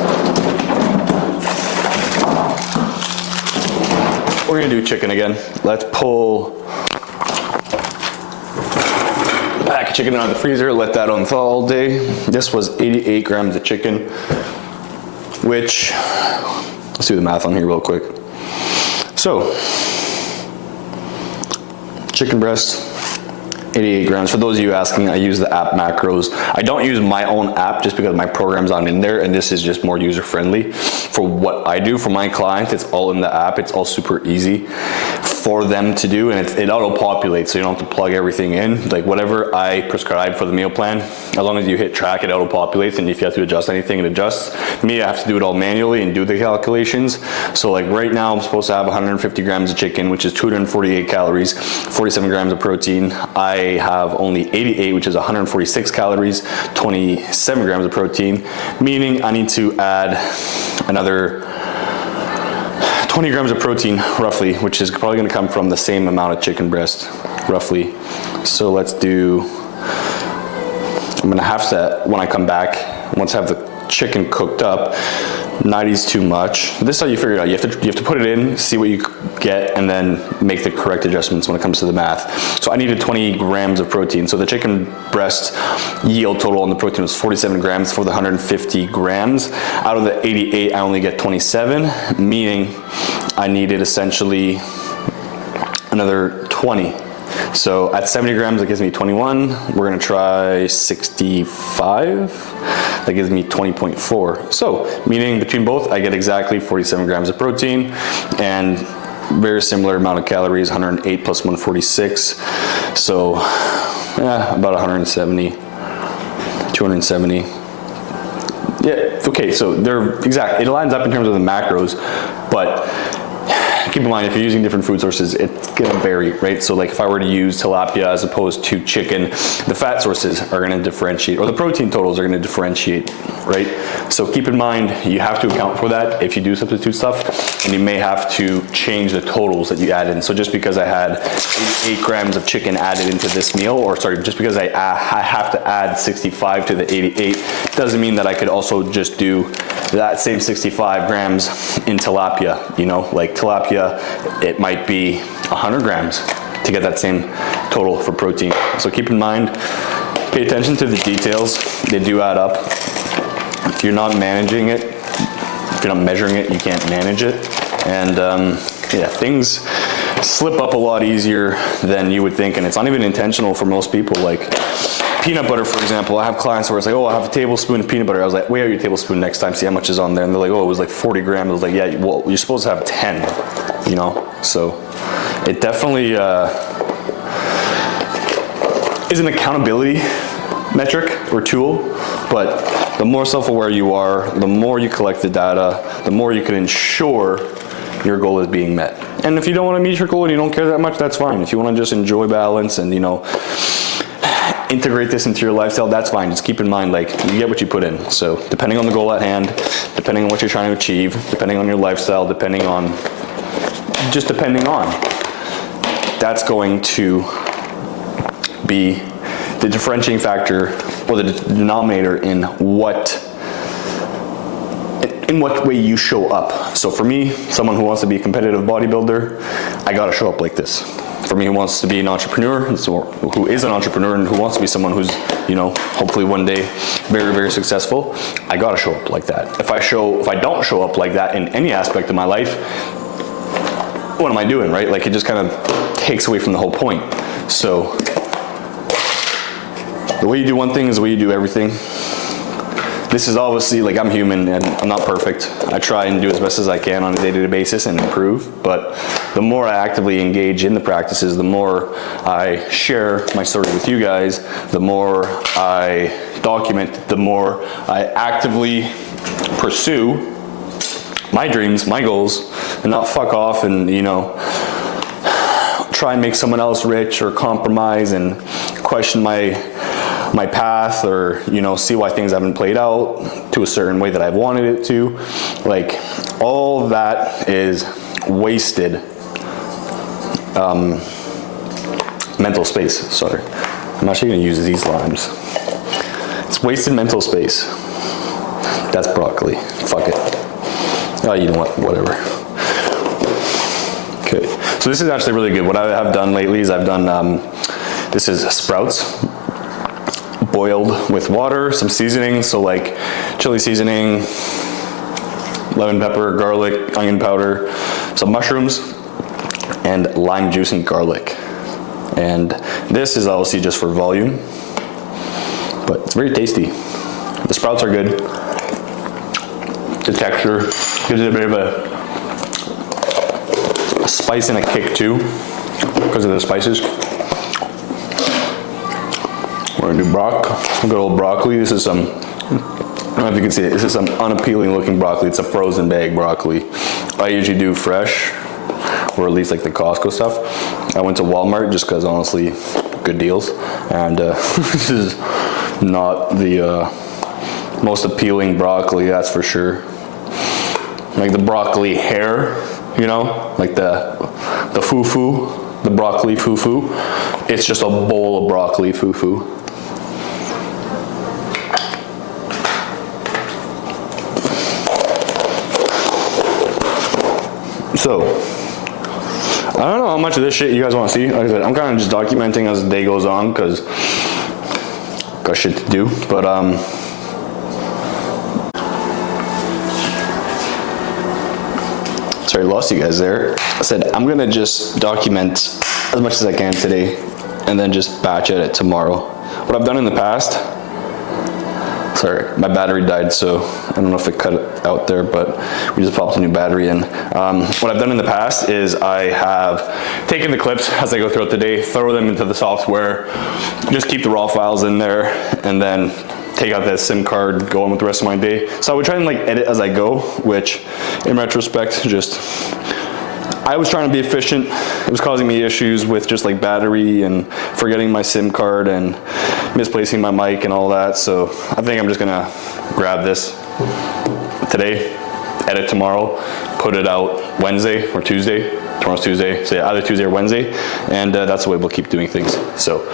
do chicken again. Let's pull pack of chicken out of the freezer, let that unthaw all day. This was 88 grams of chicken, which, let's do the math on here real quick. So, chicken breast, 88 grams. For those of you asking, I use the app macros. I don't use my own app just because my program's not in there, and this is just more user friendly. For what I do for my clients, it's all in the app. It's all super easy for them to do, and it auto-populates, so you don't have to plug everything in. Like whatever I prescribe for the meal plan, as long as you hit track, it auto-populates, and if you have to adjust anything, it adjusts. Me, I have to do it all manually and do the calculations. So like right now, I'm supposed to have 150 grams of chicken, which is 248 calories, 47 grams of protein. I have only 88, which is 146 calories, 27 grams of protein, meaning I need to add another 20 grams of protein, roughly, which is probably gonna come from the same amount of chicken breast, roughly. So let's do, I'm gonna have to, when I come back, once I have the chicken cooked up, 90 is too much. This is how you figure it out. You have to put it in, see what you get, and then make the correct adjustments when it comes to the math. So I needed 20 grams of protein. So the chicken breast yield total on the protein was 47 grams for the 150 grams. Out of the 88, I only get 27, meaning I needed essentially another 20. So at 70 grams, that gives me 21. We're gonna try 65. That gives me 20.4. So, meaning between both, I get exactly 47 grams of protein and very similar amount of calories, 108 plus 146. So, about 170, 270. Yeah, okay, so they're exact. It lines up in terms of the macros, but keep in mind, if you're using different food sources, it's gonna vary, right? So like if I were to use tilapia as opposed to chicken, the fat sources are gonna differentiate, or the protein totals are gonna differentiate, right? So keep in mind, you have to account for that if you do substitute stuff, and you may have to change the totals that you add in. So just because I had 8 grams of chicken added into this meal, or sorry, just because I have to add 65 to the 88, doesn't mean that I could also just do that same 65 grams in tilapia, you know, like tilapia, it might be 100 grams to get that same total for protein. So keep in mind, pay attention to the details. They do add up. If you're not managing it, if you're not measuring it, you can't manage it. And yeah, things slip up a lot easier than you would think, and it's not even intentional for most people. Like peanut butter, for example, I have clients where it's like, oh, I have a tablespoon of peanut butter. I was like, weigh out your tablespoon next time, see how much is on there. And they're like, oh, it was like 40 grams. I was like, yeah, well, you're supposed to have 10, you know? So it definitely is an accountability metric or tool, but the more self-aware you are, the more you collect the data, the more you can ensure your goal is being met. And if you don't want to meet your goal and you don't care that much, that's fine. If you want to just enjoy balance and, you know, integrate this into your lifestyle, that's fine. Just keep in mind, like, you get what you put in. So depending on the goal at hand, depending on what you're trying to achieve, depending on your lifestyle, depending on, that's going to be the differentiating factor or the denominator in what way you show up. So for me, someone who wants to be a competitive bodybuilder, I gotta show up like this. For me, who wants to be an entrepreneur, who is an entrepreneur and who wants to be someone who's, you know, hopefully one day very, very successful, I gotta show up like that. If I don't show up like that in any aspect of my life, what am I doing, right? Like, it just kind of takes away from the whole point. So the way you do one thing is the way you do everything. This is obviously, like, I'm human and I'm not perfect. I try and do as best as I can on a day-to-day basis and improve, but the more I actively engage in the practices, the more I share my story with you guys, the more I document, the more I actively pursue my dreams, my goals, and not fuck off and, you know, try and make someone else rich or compromise and question my path, or, you know, see why things haven't played out to a certain way that I've wanted it to. Like, all that is wasted mental space. Sorry, I'm actually gonna use these limes. It's wasted mental space. That's broccoli. Fuck it. Oh, you know what? Whatever. Okay, so this is actually really good. What I have done lately is I've done, this is sprouts, boiled with water, some seasoning, so like chili seasoning, lemon pepper, garlic, onion powder, some mushrooms, and lime juice and garlic. And this is obviously just for volume, but it's very tasty. The sprouts are good. The texture gives it a bit of a spice and a kick too, because of the spices. We're gonna do good old broccoli. This is some, I don't know if you can see it, this is some unappealing looking broccoli. It's a frozen bag broccoli. I usually do fresh, or at least like the Costco stuff. I went to Walmart just because, honestly, good deals. And this is not the most appealing broccoli, that's for sure. Like the broccoli hair, you know, like the fufu, the broccoli fufu. It's just a bowl of broccoli fufu. So, I don't know how much of this shit you guys want to see. Like I said, I'm kind of just documenting as the day goes on because got shit to do. But sorry, lost you guys there. I said I'm gonna just document as much as I can today, and then just batch edit tomorrow. What I've done in the past. Sorry, my battery died, so I don't know if it cut it out there, but we just popped a new battery in. What I've done in the past is I have taken the clips as I go throughout the day, throw them into the software, just keep the raw files in there, and then take out that SIM card, go on with the rest of my day. So I would try and like edit as I go, which in retrospect, I was trying to be efficient. It was causing me issues with just like battery and forgetting my SIM card and misplacing my mic and all that. So I think I'm just gonna grab this today, edit tomorrow, put it out Wednesday or Tuesday. Tomorrow's Tuesday, so yeah, either Tuesday or Wednesday, and that's the way we'll keep doing things. So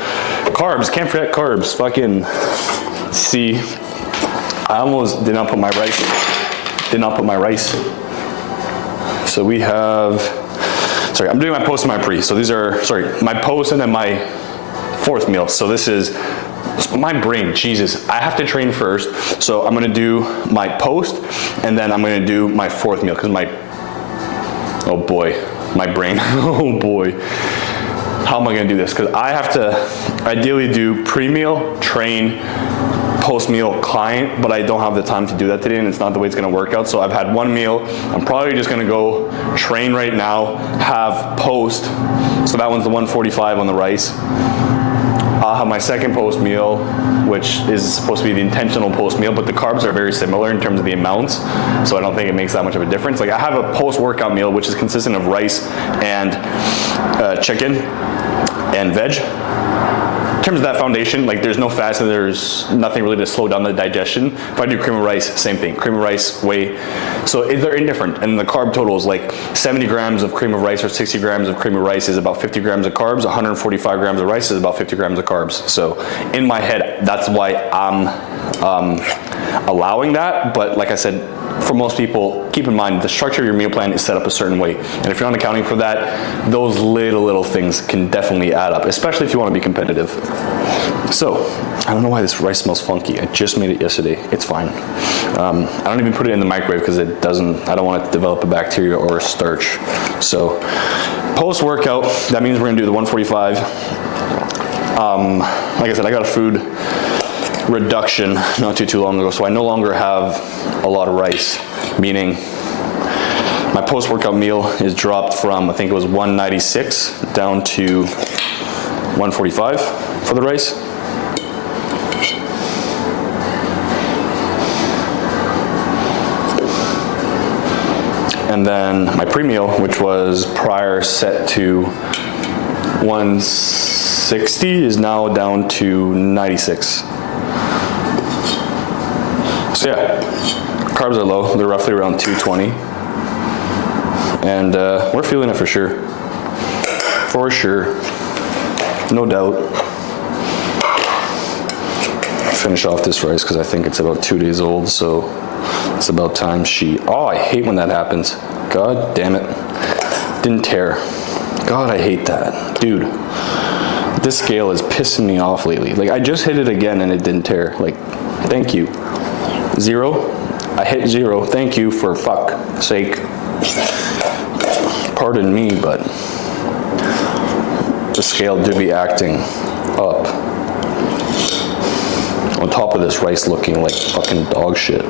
carbs, can't forget carbs. Fucking see, I almost did not put my rice. So we have, sorry, I'm doing my post and my pre. So these are, sorry, my post and then my fourth meal. So this is, my brain, Jesus, I have to train first. So I'm gonna do my post and then I'm gonna do my fourth meal because oh boy, my brain, oh boy. How am I gonna do this? Because I have to ideally do pre-meal, train, post-meal client, but I don't have the time to do that today and it's not the way it's gonna work out. So I've had one meal. I'm probably just gonna go train right now, have post. So that one's the 145 on the rice. I'll have my second post meal, which is supposed to be the intentional post meal, but the carbs are very similar in terms of the amounts. So I don't think it makes that much of a difference. Like I have a post workout meal, which is consistent of rice and chicken and veg. In terms of that foundation, like there's no fats and there's nothing really to slow down the digestion. If I do cream of rice, same thing, cream of rice, whey. So they're indifferent, and the carb total is like 70 grams of cream of rice or 60 grams of cream of rice is about 50 grams of carbs, 145 grams of rice is about 50 grams of carbs. So in my head, that's why I'm allowing that, but like I said, for most people, keep in mind the structure of your meal plan is set up a certain way. And if you're not accounting for that, those little things can definitely add up, especially if you want to be competitive. So, I don't know why this rice smells funky. I just made it yesterday. It's fine. I don't even put it in the microwave because I don't want it to develop a bacteria or a starch. So, post-workout, that means we're gonna do the 145. Like I said, I got a food reduction not too long ago, so I no longer have a lot of rice, meaning my post-workout meal is dropped from, I think it was 196 down to 145 for the rice. And then my pre-meal, which was prior set to 160, is now down to 96. So yeah, carbs are low. They're roughly around 220. And we're feeling it for sure. For sure. No doubt. Finish off this rice because I think it's about 2 days old, so it's about time oh, I hate when that happens. God damn it. Didn't tear. God, I hate that. Dude, this scale is pissing me off lately. Like, I just hit it again and it didn't tear. Like, thank you. 0. I hit 0. Thank you, for fuck's sake. Pardon me, but the scale do be acting up. On top of this rice looking like fucking dog shit.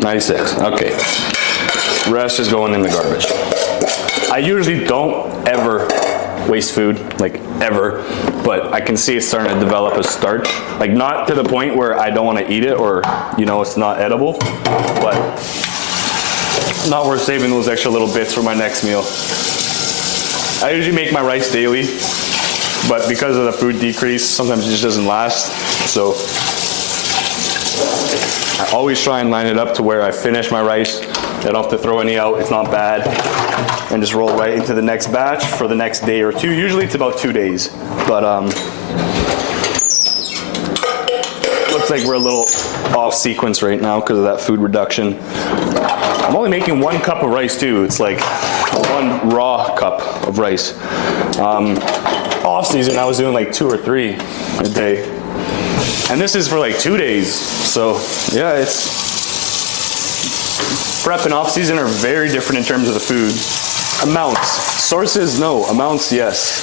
$96. Okay. Rest is going in the garbage. I usually don't ever waste food, like ever, but I can see it's starting to develop a starch. Like, not to the point where I don't want to eat it or, you know, it's not edible, but not worth saving those extra little bits for my next meal. I usually make my rice daily, but because of the food decrease, sometimes it just doesn't last. So I always try and line it up to where I finish my rice. I don't have to throw any out, it's not bad. And just roll right into the next batch for the next day or two. Usually it's about 2 days, but looks like we're a little off sequence right now because of that food reduction. I'm only making 1 cup of rice too. It's like 1 raw cup of rice. Off season I was doing like 2 or 3 a day. And this is for like 2 days. So yeah, it's prep and off season are very different in terms of the food. Amounts. Sources, no. Amounts, yes.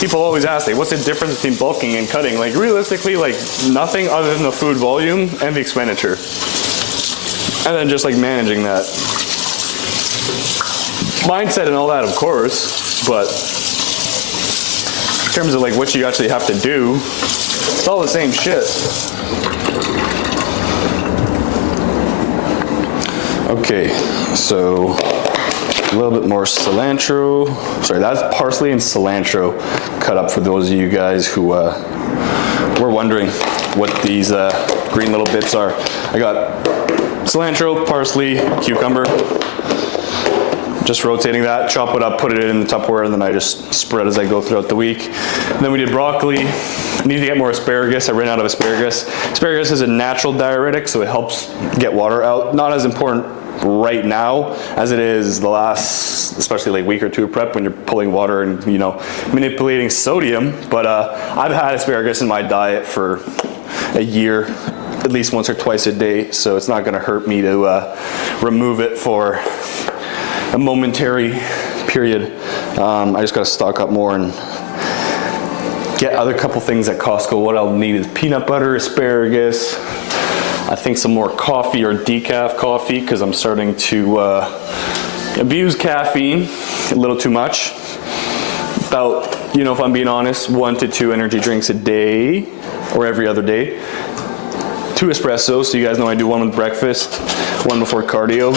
People always ask, like, what's the difference between bulking and cutting? Like, realistically, like, nothing other than the food volume and the expenditure. And then just, like, managing that. Mindset and all that, of course, but in terms of, like, what you actually have to do, it's all the same shit. Okay, so a little bit more cilantro. Sorry, that's parsley and cilantro cut up for those of you guys who were wondering what these green little bits are. I got cilantro, parsley, cucumber. Just rotating that, chop it up, put it in the Tupperware, and then I just spread as I go throughout the week. And then we did broccoli. I need to get more asparagus. I ran out of asparagus. Asparagus is a natural diuretic, so it helps get water out. Not as important right now as it is the last, especially like week or two of prep when you're pulling water and, you know, manipulating sodium. But I've had asparagus in my diet for a year, at least once or twice a day, so it's not going to hurt me to remove it for a momentary period. I just got to stock up more and get other couple things at Costco. What I'll need is peanut butter, asparagus, I think some more coffee or decaf coffee, because I'm starting to abuse caffeine a little too much. About, you know, if I'm being honest, 1 to 2 energy drinks a day or every other day. 2 espressos, so you guys know I do 1 with breakfast, 1 before cardio.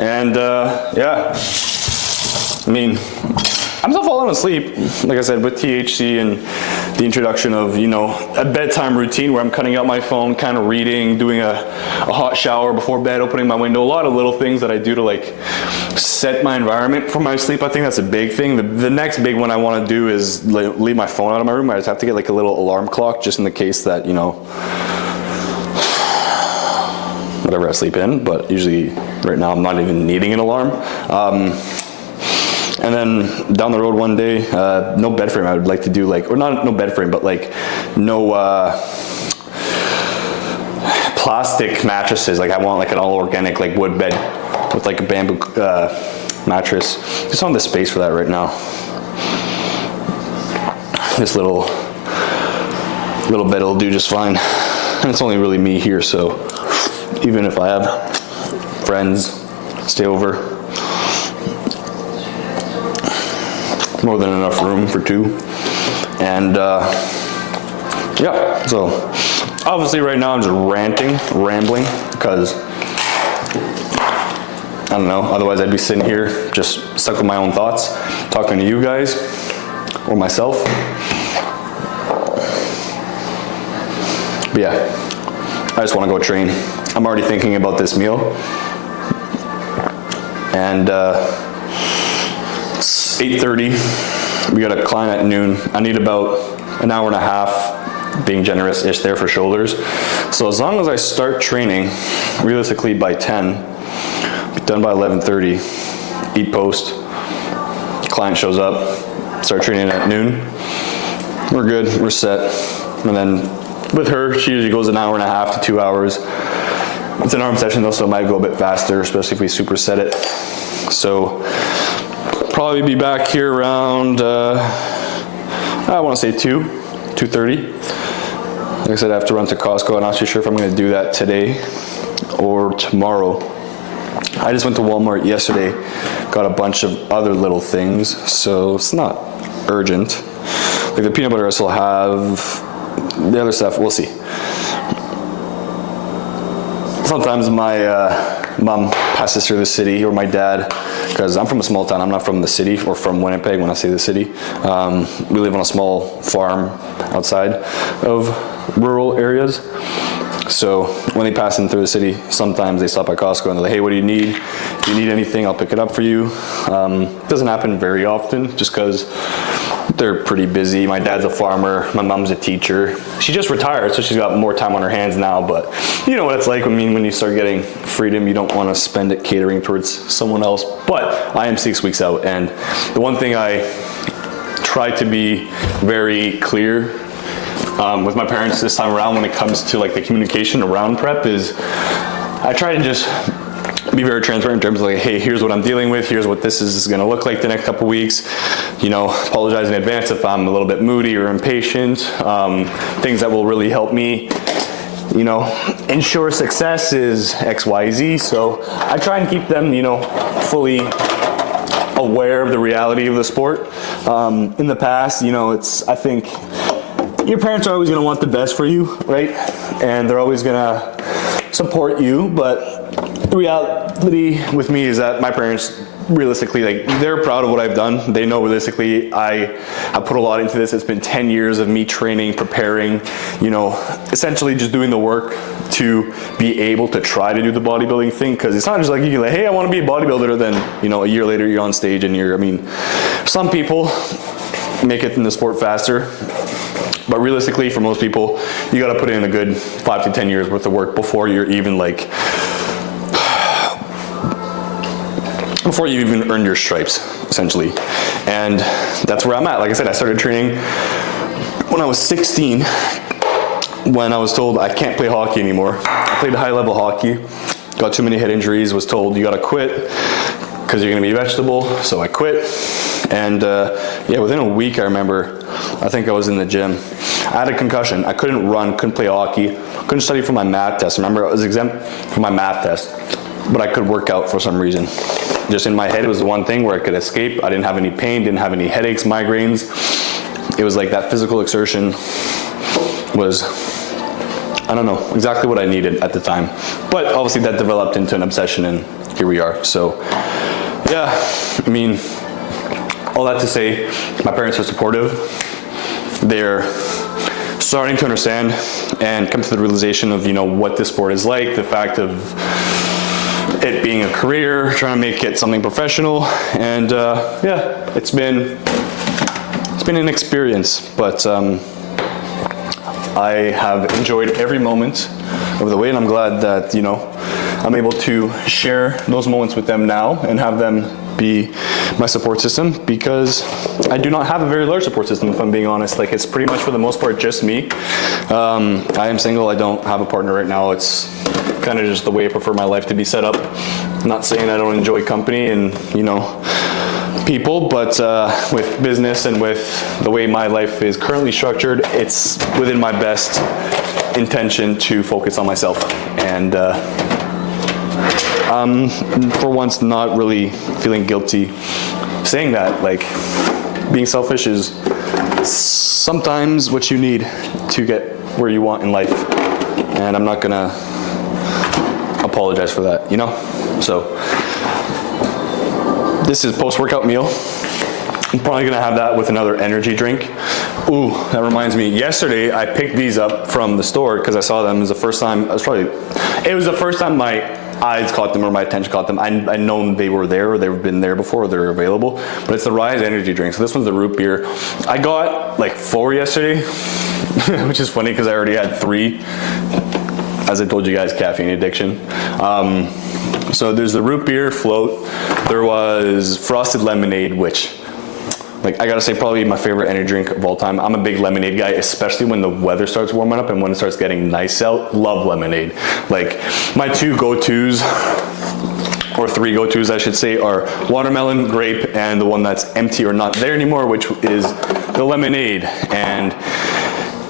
And yeah, I mean, I'm still falling asleep, like I said, with THC and the introduction of, you know, a bedtime routine where I'm cutting out my phone, kind of reading, doing a hot shower before bed, opening my window, a lot of little things that I do to like set my environment for my sleep. I think that's a big thing. The next big one I want to do is leave my phone out of my room. I just have to get like a little alarm clock just in the case that, you know, whatever I sleep in, but usually right now I'm not even needing an alarm. And then down the road one day, no bed frame. I would like to do like, or not no bed frame, but like no plastic mattresses. Like I want like an all organic like wood bed with like a bamboo mattress. Just don't have the space for that right now. This little bed will do just fine. And it's only really me here, so even if I have friends stay over, more than enough room for two. And yeah, so obviously right now I'm just rambling, because I don't know, otherwise I'd be sitting here just stuck with my own thoughts, talking to you guys or myself. But yeah, I just want to go train. I'm already thinking about this meal. And it's 8:30. We got to climb at noon. I need about an hour and a half, being generous-ish there for shoulders. So as long as I start training, realistically by 10, be done by 11:30, eat post, client shows up, start training at noon, we're good, we're set. And then with her, she usually goes an hour and a half to 2 hours. It's an arm session though, so it might go a bit faster, especially if we superset it. So probably be back here around, I want to say 2:30. Like I said, I have to run to Costco. I'm not too sure if I'm going to do that today or tomorrow. I just went to Walmart yesterday, got a bunch of other little things, so it's not urgent. Like the peanut butter I still have, the other stuff, we'll see. Sometimes my mom passes through the city, or my dad, because I'm from a small town. I'm not from the city, or from Winnipeg when I say the city. We live on a small farm outside of rural areas. So when they pass in through the city, sometimes they stop at Costco and they're like, hey, what do you need? If you need anything, I'll pick it up for you. It doesn't happen very often, just because they're pretty busy. My dad's a farmer, my mom's a teacher. She just retired, so she's got more time on her hands now, but you know what it's like. I mean, when you start getting freedom, you don't want to spend it catering towards someone else. But I am 6 weeks out, and the one thing I try to be very clear with my parents this time around when it comes to like the communication around prep is I try to just be very transparent in terms of like, hey, here's what I'm dealing with, here's what this is going to look like the next couple weeks. You know, apologize in advance if I'm a little bit moody or impatient. Things that will really help me, you know, ensure success is X, Y, Z. So I try and keep them, you know, fully aware of the reality of the sport. In the past, you know, I think your parents are always going to want the best for you, right? And they're always going to support you, but the reality with me is that my parents, realistically, like, they're proud of what I've done. They know realistically I put a lot into this. It's been 10 years of me training, preparing, you know, essentially just doing the work to be able to try to do the bodybuilding thing, because it's not just like you can like, hey, I want to be a bodybuilder, then, you know, a year later you're on stage and I mean, some people make it in the sport faster. But realistically, for most people, you got to put in a good 5 to 10 years worth of work before you're even like, before you even earn your stripes, essentially. And that's where I'm at. Like I said, I started training when I was 16, when I was told I can't play hockey anymore. I played high level hockey, got too many head injuries, was told you got to quit because you're going to be a vegetable. So I quit. And yeah, within a week, I remember, I think I was in the gym. I had a concussion. I couldn't run, couldn't play hockey, couldn't study for my math test. Remember, I was exempt from my math test, but I could work out for some reason. Just in my head, it was the one thing where I could escape. I didn't have any pain, didn't have any headaches, migraines. It was like that physical exertion was, I don't know, exactly what I needed at the time. But obviously that developed into an obsession, and here we are. So yeah, I mean, all that to say, my parents are supportive. They're starting to understand and come to the realization of, you know, what this sport is like, the fact of it being a career, trying to make it something professional. And yeah, it's been an experience, but I have enjoyed every moment of the way, and I'm glad that, you know, I'm able to share those moments with them now and have them be my support system, because I do not have a very large support system, if I'm being honest. Like, it's pretty much for the most part just me. I am single, I don't have a partner right now. It's kind of just the way I prefer my life to be set up. I'm not saying I don't enjoy company and, you know, people, but with business and with the way my life is currently structured, it's within my best intention to focus on myself. And for once, not really feeling guilty saying that. Like, being selfish is sometimes what you need to get where you want in life, and I'm not gonna apologize for that, you know? So this is post-workout meal. I'm probably gonna have that with another energy drink. Ooh, that reminds me, yesterday I picked these up from the store because I saw them. It was the first time, it was the first time my eyes caught them or my attention caught them. I known they were there, or they've been there before, or they're available, but it's the Rise energy drink. So this one's the root beer. I got like 4 yesterday, which is funny because I already had 3. As I told you guys, caffeine addiction. So there's the root beer float. There was frosted lemonade, which, like, I gotta say, probably my favorite energy drink of all time. I'm a big lemonade guy, especially when the weather starts warming up and when it starts getting nice out. Love lemonade. Like, my 2 go-tos, or 3 go-tos I should say, are watermelon, grape, and the one that's empty or not there anymore, which is the lemonade. And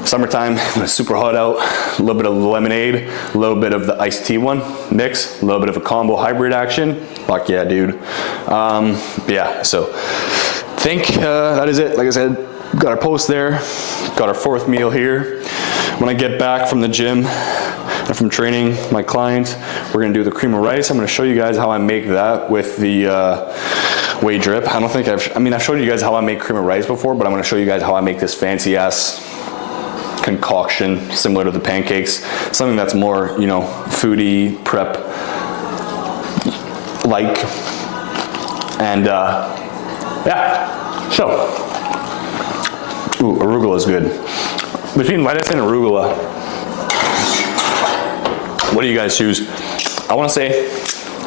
summertime, when it's super hot out, a little bit of lemonade, a little bit of the iced tea one, mix, a little bit of a combo hybrid action. Fuck yeah, dude. Yeah, so I think that is it. Like I said, got our post there, got our 4th meal here. When I get back from the gym and from training my client, we're gonna do the cream of rice. I'm gonna show you guys how I make that with the whey drip. I don't think I've showed you guys how I make cream of rice before, but I'm gonna show you guys how I make this fancy ass concoction similar to the pancakes, something that's more, you know, foodie prep like. And yeah, so, ooh, arugula is good. Between lettuce and arugula, what do you guys choose? I want to say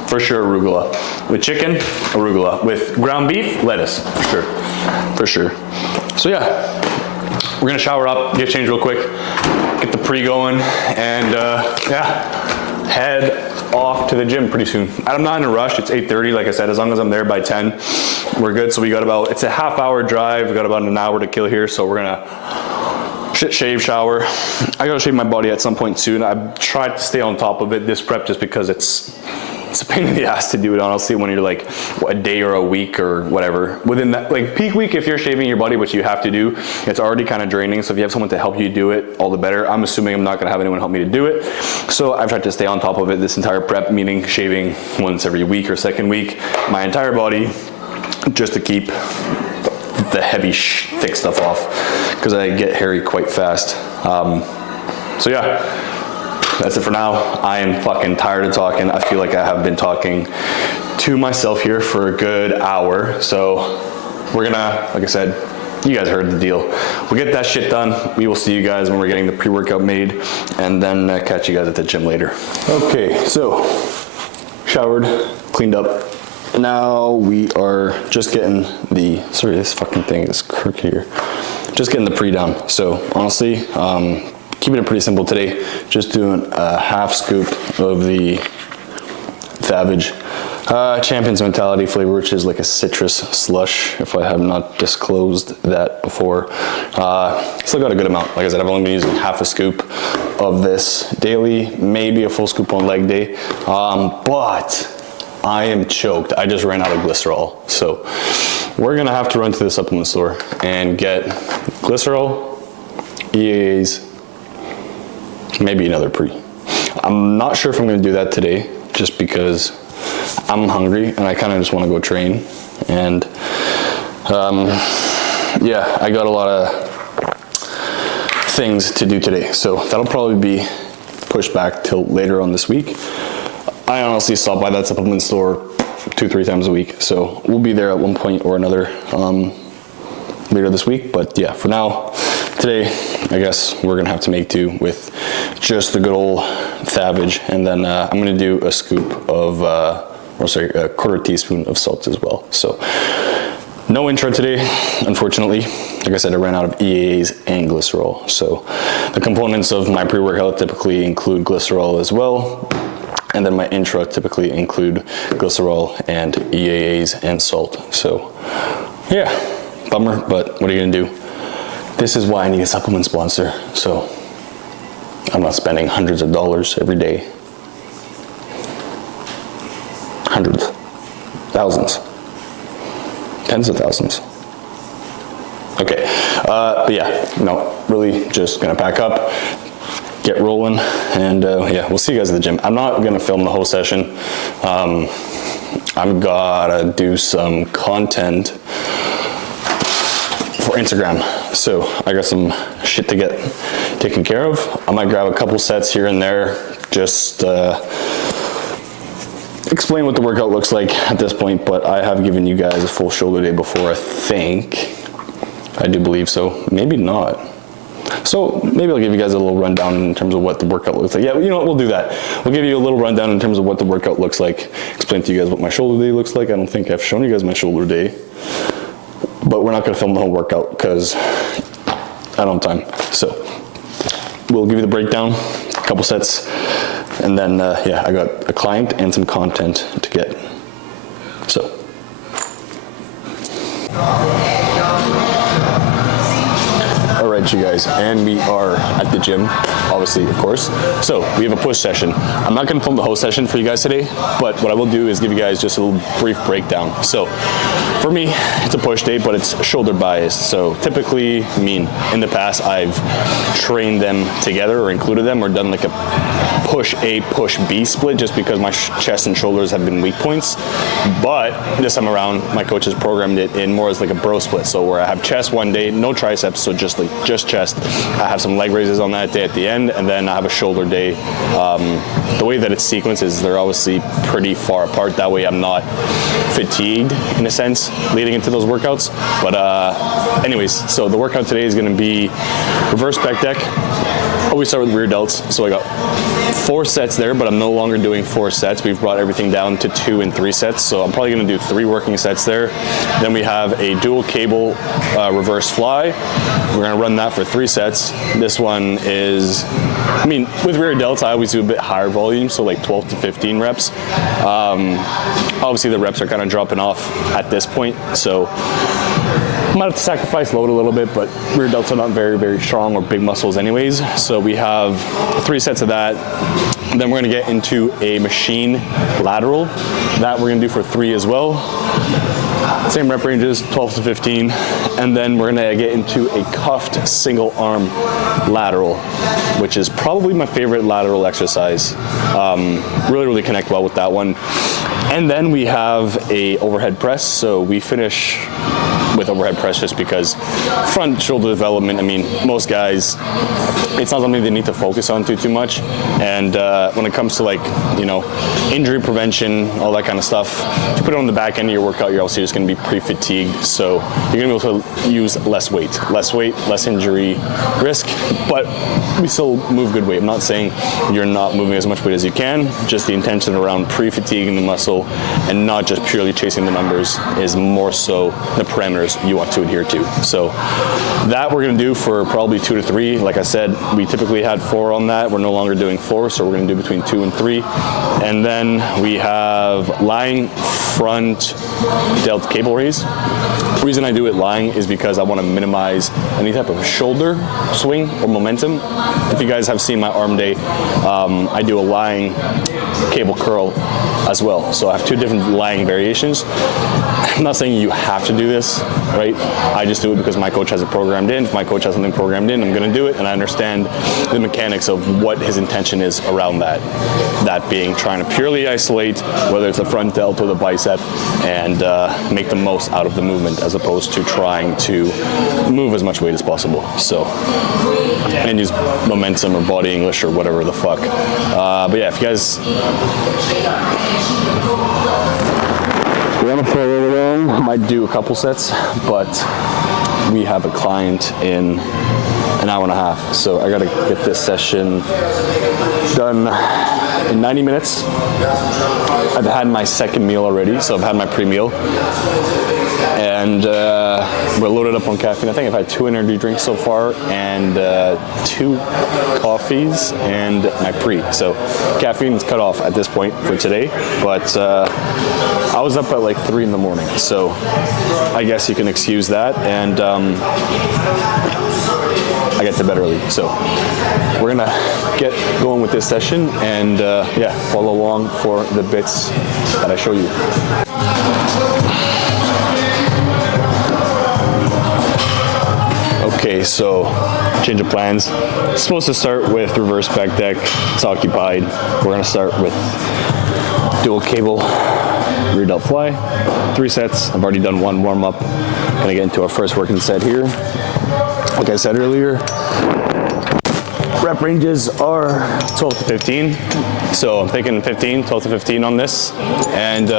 for sure arugula. With chicken, arugula. With ground beef, lettuce, for sure. So yeah, we're gonna shower up, get changed real quick, get the pre going, and yeah, head off to the gym pretty soon. I'm not in a rush. It's 8:30, like I said. As long as I'm there by 10, we're good. So we got about, it's a half-hour drive. We got about an hour to kill here. So we're gonna shave, shower. I gotta shave my body at some point soon. I've tried to stay on top of it, this prep, just because it's a pain in the ass to do it, honestly, when you're like a day or a week or whatever. Within that, like, peak week, if you're shaving your body, which you have to do, it's already kind of draining. So if you have someone to help you do it, all the better. I'm assuming I'm not gonna have anyone help me to do it. So I've tried to stay on top of it this entire prep, meaning shaving once every week or second week, my entire body, just to keep the heavy, thick stuff off, because I get hairy quite fast. So yeah. That's it for now. I am fucking tired of talking. I feel like I have been talking to myself here for a good hour. So we're gonna, like I said, you guys heard the deal. We'll get that shit done. We will see you guys when we're getting the pre-workout made, and then catch you guys at the gym later. Okay, so showered, cleaned up. Now we are just getting the, sorry, this fucking thing is crooked here. Just getting the pre down. So honestly, keeping it pretty simple today. Just doing a half scoop of the Savage Champion's Mentality flavor, which is like a citrus slush, if I have not disclosed that before. Still got a good amount. Like I said, I've only been using half a scoop of this daily, maybe a full scoop on leg day. But I am choked. I just ran out of glycerol. So we're gonna have to run to the supplement store and get glycerol, EAAs, maybe another pre. I'm not sure if I'm gonna do that today, just because I'm hungry and I kind of just want to go train. And yeah, I got a lot of things to do today, so that'll probably be pushed back till later on this week. I honestly stop by that supplement store 2-3 times a week, so we'll be there at one point or another later this week. But yeah, for now, today, I guess we're gonna have to make do with just the good old Savage, and then I'm gonna do a scoop of, a quarter teaspoon of salt as well. So No intro today, unfortunately. Like I said, I ran out of EAAs and glycerol. So the components of my pre-workout typically include glycerol as well. And then my intra typically include glycerol and EAAs and salt. So yeah, bummer, but what are you gonna do? This is why I need a supplement sponsor. So I'm not spending hundreds of dollars every day. Hundreds, thousands, tens of thousands. Okay, but yeah, no, really just gonna pack up, get rolling, and yeah, we'll see you guys at the gym. I'm not gonna film the whole session. I've gotta do some content for Instagram, so I got some shit to get taken care of. I might grab a couple sets here and there, just explain what the workout looks like at this point, but I have given you guys a full shoulder day before, I think. I do believe so, maybe not. So maybe I'll give you guys a little rundown in terms of what the workout looks like. Yeah, you know what, we'll do that. We'll give you a little rundown in terms of what the workout looks like, explain to you guys what my shoulder day looks like. I don't think I've shown you guys my shoulder day, but we're not gonna film the whole workout because I don't have time. So we'll give you the breakdown, a couple sets, and then yeah, I got a client and some content to get. So. All right, you guys, and we are at the gym, obviously, of course. So we have a push session. I'm not gonna film the whole session for you guys today, but what I will do is give you guys just a little brief breakdown. So for me, it's a push day, but it's shoulder biased. So typically, I mean, in the past, I've trained them together or included them or done like a push A, push B split just because my chest and shoulders have been weak points. But this time around, my coach has programmed it in more as like a bro split. So where I have chest one day, no triceps, so just chest. I have some leg raises on that day at the end, and then I have a shoulder day. The way that it's sequenced is they're obviously pretty far apart. That way I'm not fatigued in a sense leading into those workouts. But anyways, so the workout today is gonna be reverse pec deck. Always start with rear delts. So I got 4 sets there, but I'm no longer doing 4 sets. We've brought everything down to 2 and 3 sets. So I'm probably gonna do 3 working sets there. Then we have a dual cable reverse fly. We're gonna run that for 3 sets. This one is, I mean, with rear delts, I always do a bit higher volume, so like 12 to 15 reps. Obviously the reps are kind of dropping off at this point, so I might have to sacrifice load a little bit, but rear delts are not very, very strong or big muscles anyways. So we have 3 sets of that. And then we're gonna get into a machine lateral. That we're gonna do for 3 as well. Same rep ranges, 12 to 15. And then we're gonna get into a cuffed single arm lateral, which is probably my favorite lateral exercise. Really, really connect well with that one. And then we have a overhead press. So we finish with overhead press just because front shoulder development, I mean, most guys, it's not something they need to focus on too much. And when it comes to like, you know, injury prevention, all that kind of stuff, if you put it on the back end of your workout, you're also just gonna be pretty fatigued. So you're gonna be able to use less weight, less injury risk, but we still move good weight. I'm not saying you're not moving as much weight as you can, just the intention around pre-fatiguing the muscle and not just purely chasing the numbers is more so the parameters you want to adhere to. So that we're gonna do for probably 2 to 3. Like I said, we typically had 4 on that. We're no longer doing 4, so we're gonna do between 2 and 3. And then we have lying front delt cable raise. The reason I do it lying is because I wanna minimize any type of shoulder swing or momentum. If you guys have seen my arm day, I do a lying cable curl as well. So I have 2 different lying variations. I'm not saying you have to do this, right? I just do it because my coach has it programmed in. If my coach has something programmed in, I'm gonna do it, and I understand the mechanics of what his intention is around that. That being trying to purely isolate, whether it's the front delt or the bicep, and make the most out of the movement as opposed to trying to move as much weight as possible. So, and use momentum or body English or whatever the fuck. But yeah, if you guys want to play it along, I might do a couple sets, but we have a client in an hour and a half, so I gotta get this session done in 90 minutes. I've had my second meal already, so I've had my pre-meal, and and we're loaded up on caffeine. I think I've had 2 energy drinks so far, and 2 coffees, and my pre. So caffeine's cut off at this point for today, but I was up at like 3 in the morning, so I guess you can excuse that, and I get to bed early. So we're gonna get going with this session, and yeah, follow along for the bits that I show you. Okay, so change of plans. Supposed to start with reverse back deck. It's occupied. We're gonna start with dual cable rear delt fly. 3 sets. I've already done 1 warm up. Gonna get into our first working set here. Like I said earlier, rep ranges are 12 to 15. So I'm thinking 12 to 15 on this, and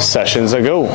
sessions a go.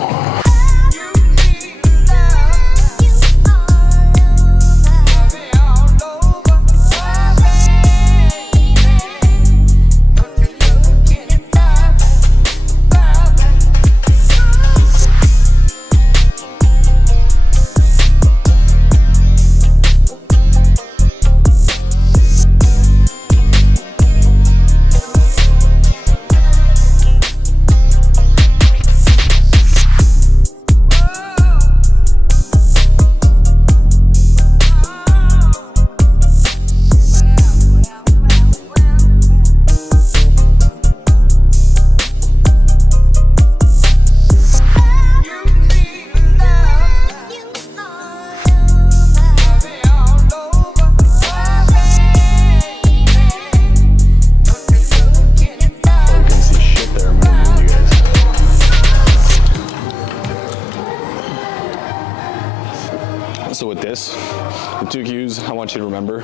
So with this, the 2 cues I want you to remember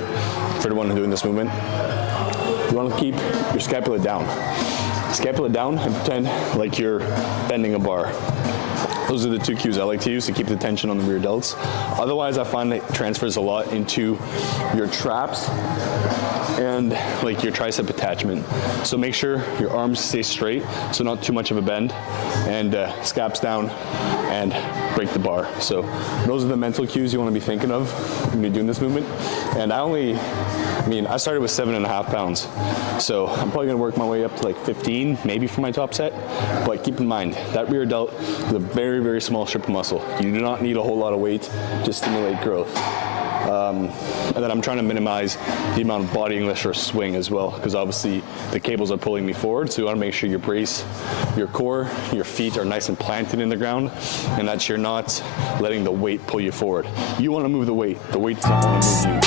for the one doing this movement, you want to keep your scapula down. Scapula down and pretend like you're bending a bar. Those are the 2 cues I like to use to keep the tension on the rear delts. Otherwise, I find it transfers a lot into your traps and like your tricep attachment. So make sure your arms stay straight, so not too much of a bend, and scaps down and break the bar. So those are the mental cues you want to be thinking of when you're doing this movement. And I started with 7.5 pounds. So I'm probably gonna work my way up to like 15, maybe for my top set. But keep in mind, that rear delt is a very, very small strip of muscle. You do not need a whole lot of weight to stimulate growth. And then I'm trying to minimize the amount of body English or swing as well, because obviously the cables are pulling me forward, so you want to make sure your brace, your core, your feet are nice and planted in the ground, and that you're not letting the weight pull you forward. You want to move the weight does not want to move you.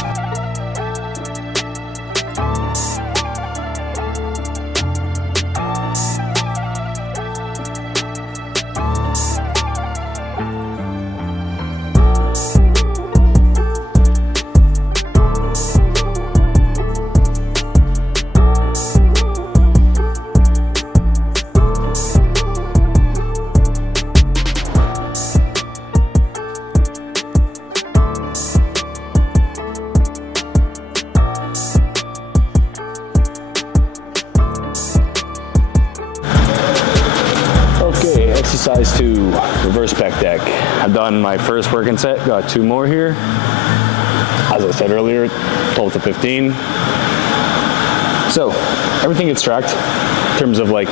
Exercise 2, reverse back deck. I've done my first working set, got 2 more here. As I said earlier, 12 to 15. So everything gets tracked in terms of like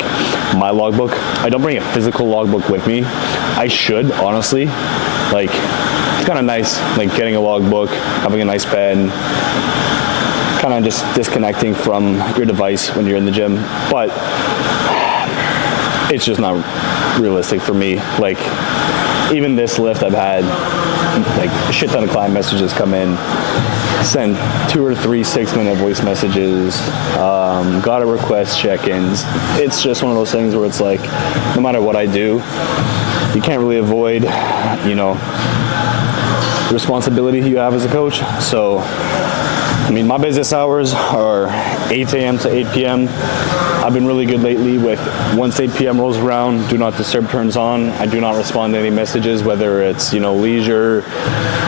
my logbook. I don't bring a physical logbook with me. I should, honestly. Like, it's kind of nice, like getting a logbook, having a nice pen, kind of just disconnecting from your device when you're in the gym. But it's just not realistic for me. Like, even this lift, I've had like a shit ton of client messages come in, send 2 or 3 6-minute voice messages, got to request check-ins. It's just one of those things where it's like, no matter what I do, you can't really avoid, the responsibility you have as a coach. So, my business hours are 8 a.m. to 8 p.m. I've been really good lately with once 8 p.m. rolls around, do not disturb turns on. I do not respond to any messages, whether it's, leisure,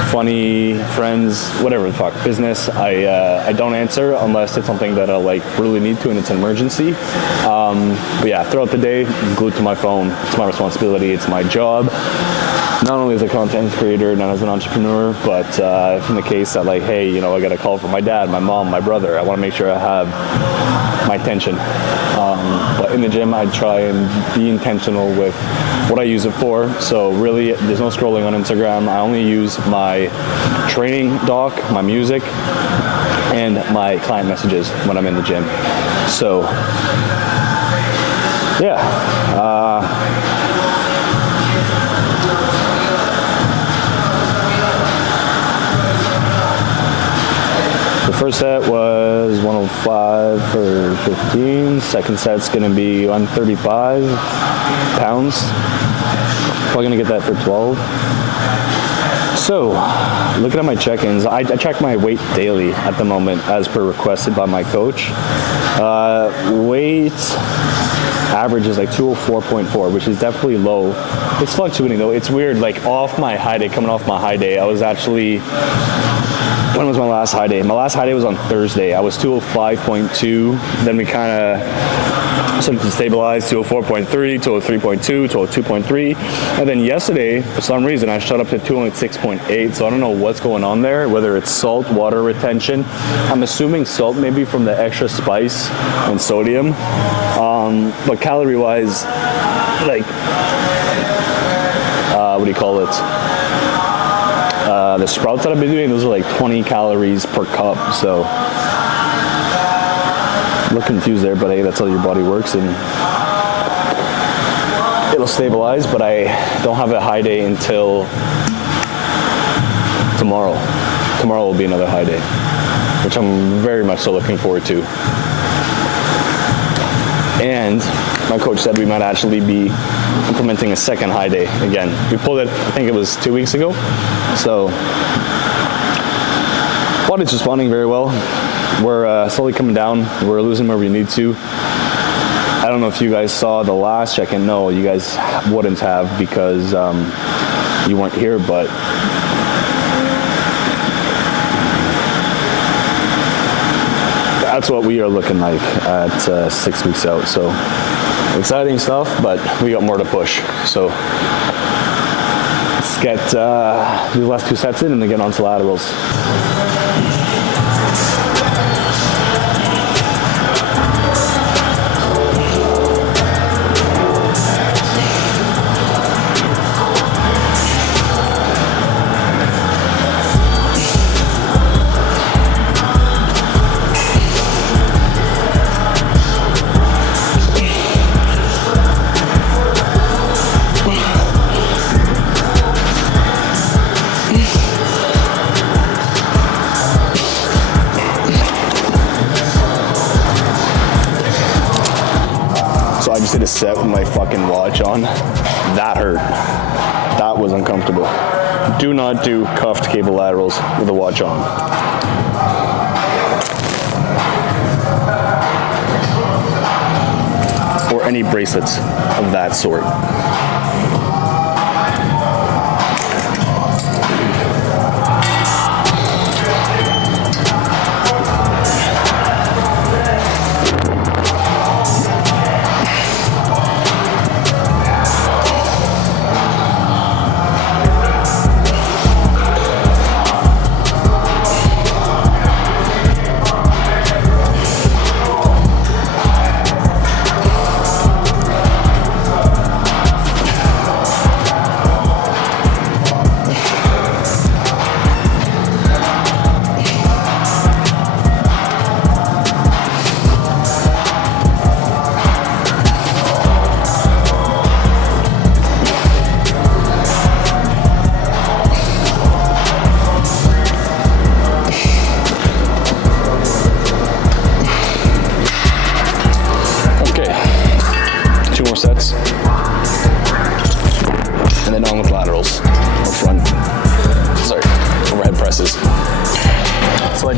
funny, friends, whatever the fuck, business, I don't answer unless it's something that I like really need to and it's an emergency. But yeah, throughout the day, glued to my phone. It's my responsibility. It's my job. Not only as a content creator, not as an entrepreneur, but in the case that like, hey, you know, I got a call from my dad, my mom, my brother, I want to make sure I have my attention. But in the gym, I try and be intentional with what I use it for. So really, there's no scrolling on Instagram. I only use my training doc, my music, and my client messages when I'm in the gym. So yeah. The first set was 105 for 15. Second set's gonna be 135 pounds. Probably gonna get that for 12. So, looking at my check-ins, I check my weight daily at the moment as per requested by my coach. Weight average is like 204.4, which is definitely low. It's fluctuating though. It's weird, like off my high day, coming off my high day, I was actually, when was my last high day? My last high day was on Thursday. I was 205.2. Then we kind of started to stabilize, 204.3, 203.2, 202.3. And then yesterday, for some reason, I shot up to 206.8. So I don't know what's going on there, whether it's salt, water retention. I'm assuming salt maybe from the extra spice and sodium. But calorie-wise, like, what do you call it? The sprouts that I've been doing, those are like 20 calories per cup. So a little confused there, but hey, that's how your body works, and it'll stabilize. But I don't have a high day until tomorrow. Tomorrow will be another high day, which I'm very much so looking forward to. And my coach said we might actually be implementing a second high day again. We pulled it, I think it was 2 weeks ago. So, body's responding very well. We're slowly coming down. We're losing where we need to. I don't know if you guys saw the last check-in. No, you guys wouldn't have because you weren't here, but that's what we are looking like at 6 weeks out. So exciting stuff, but we got more to push. So let's get the last 2 sets in and then get on to laterals. I just did a set with my fucking watch on. That hurt. That was uncomfortable. Do not do cuffed cable laterals with a watch on. Or any bracelets of that sort.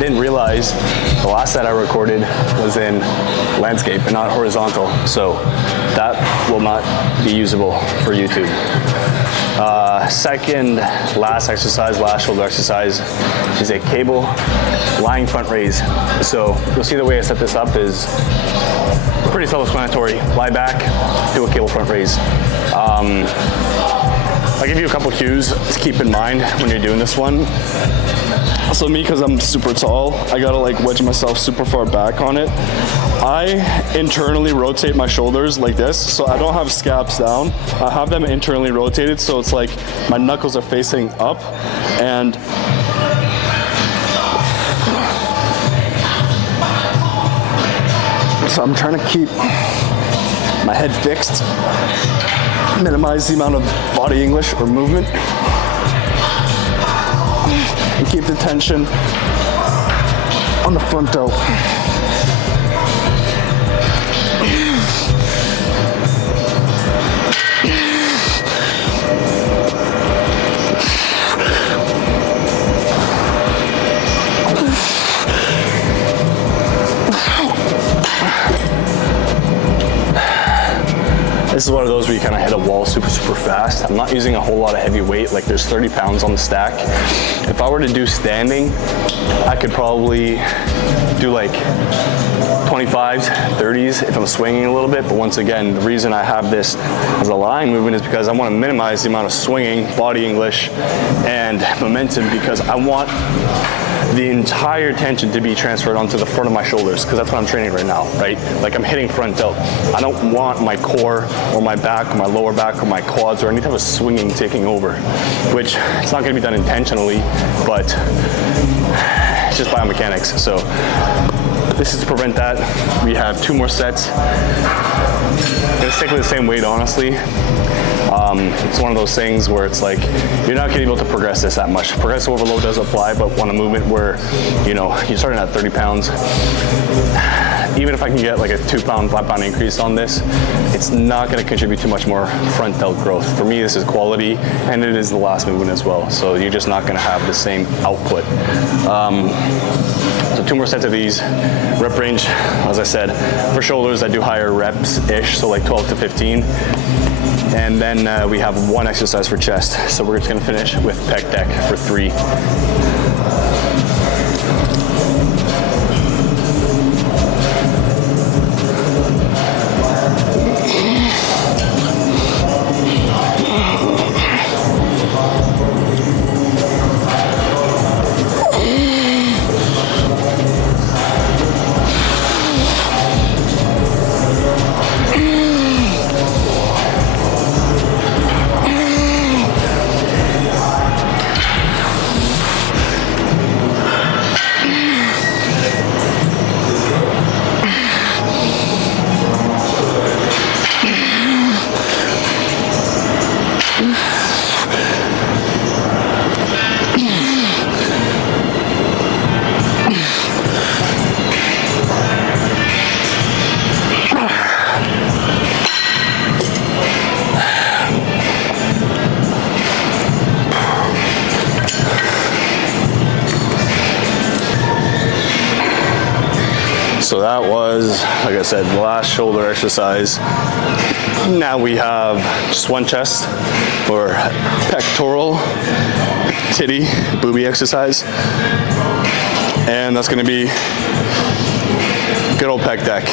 didn't realize the last set I recorded was in landscape and not horizontal, so that will not be usable for YouTube. Second last exercise, last shoulder exercise, is a cable lying front raise. So you'll see the way I set this up is pretty self-explanatory. Lie back, do a cable front raise. I'll give you a couple cues to keep in mind when you're doing this one. So me, because I'm super tall, I gotta like wedge myself super far back on it. I internally rotate my shoulders like this, so I don't have scaps down. I have them internally rotated, so it's like my knuckles are facing up, and so I'm trying to keep my head fixed, minimize the amount of body English or movement, and keep the tension on the front delt. This is one of those where you kind of hit a wall super fast. I'm not using a whole lot of heavy weight, like there's 30 pounds on the stack. If I were to do standing, I could probably do like 25s, 30s if I'm swinging a little bit, but once again, the reason I have this as a lying movement is because I want to minimize the amount of swinging, body English, and momentum, because I want the entire tension to be transferred onto the front of my shoulders, because that's what I'm training right now, right? Like I'm hitting front delt. I don't want my core or my back or my lower back or my quads or any type of swinging taking over, which it's not going to be done intentionally, but it's just biomechanics. So this is to prevent that. We have 2 more sets. I'm gonna stick with the same weight, honestly. It's one of those things where it's like, you're not gonna be able to progress this that much. Progressive overload does apply, but on a movement where, you know, you're starting at 30 pounds, even if I can get like a 2 pound, 5 pound increase on this, it's not gonna contribute too much more front delt growth. For me, this is quality, and it is the last movement as well. So you're just not gonna have the same output. So 2 more sets of these. Rep range, as I said, for shoulders, I do higher reps-ish, so like 12 to 15. And then we have 1 exercise for chest. So we're just gonna finish with pec deck for 3. So that was, like I said, the last shoulder exercise. Now we have just 1 chest or pectoral, titty, booby exercise. And that's gonna be good old pec deck.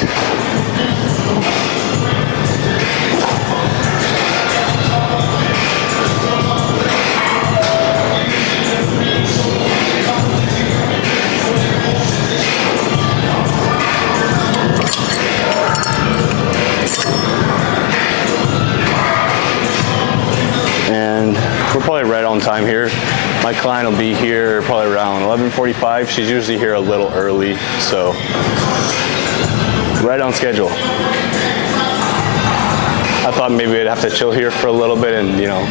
We're probably right on time here. My client will be here probably around 11:45. She's usually here a little early, so right on schedule. I thought maybe we'd have to chill here for a little bit and, you know,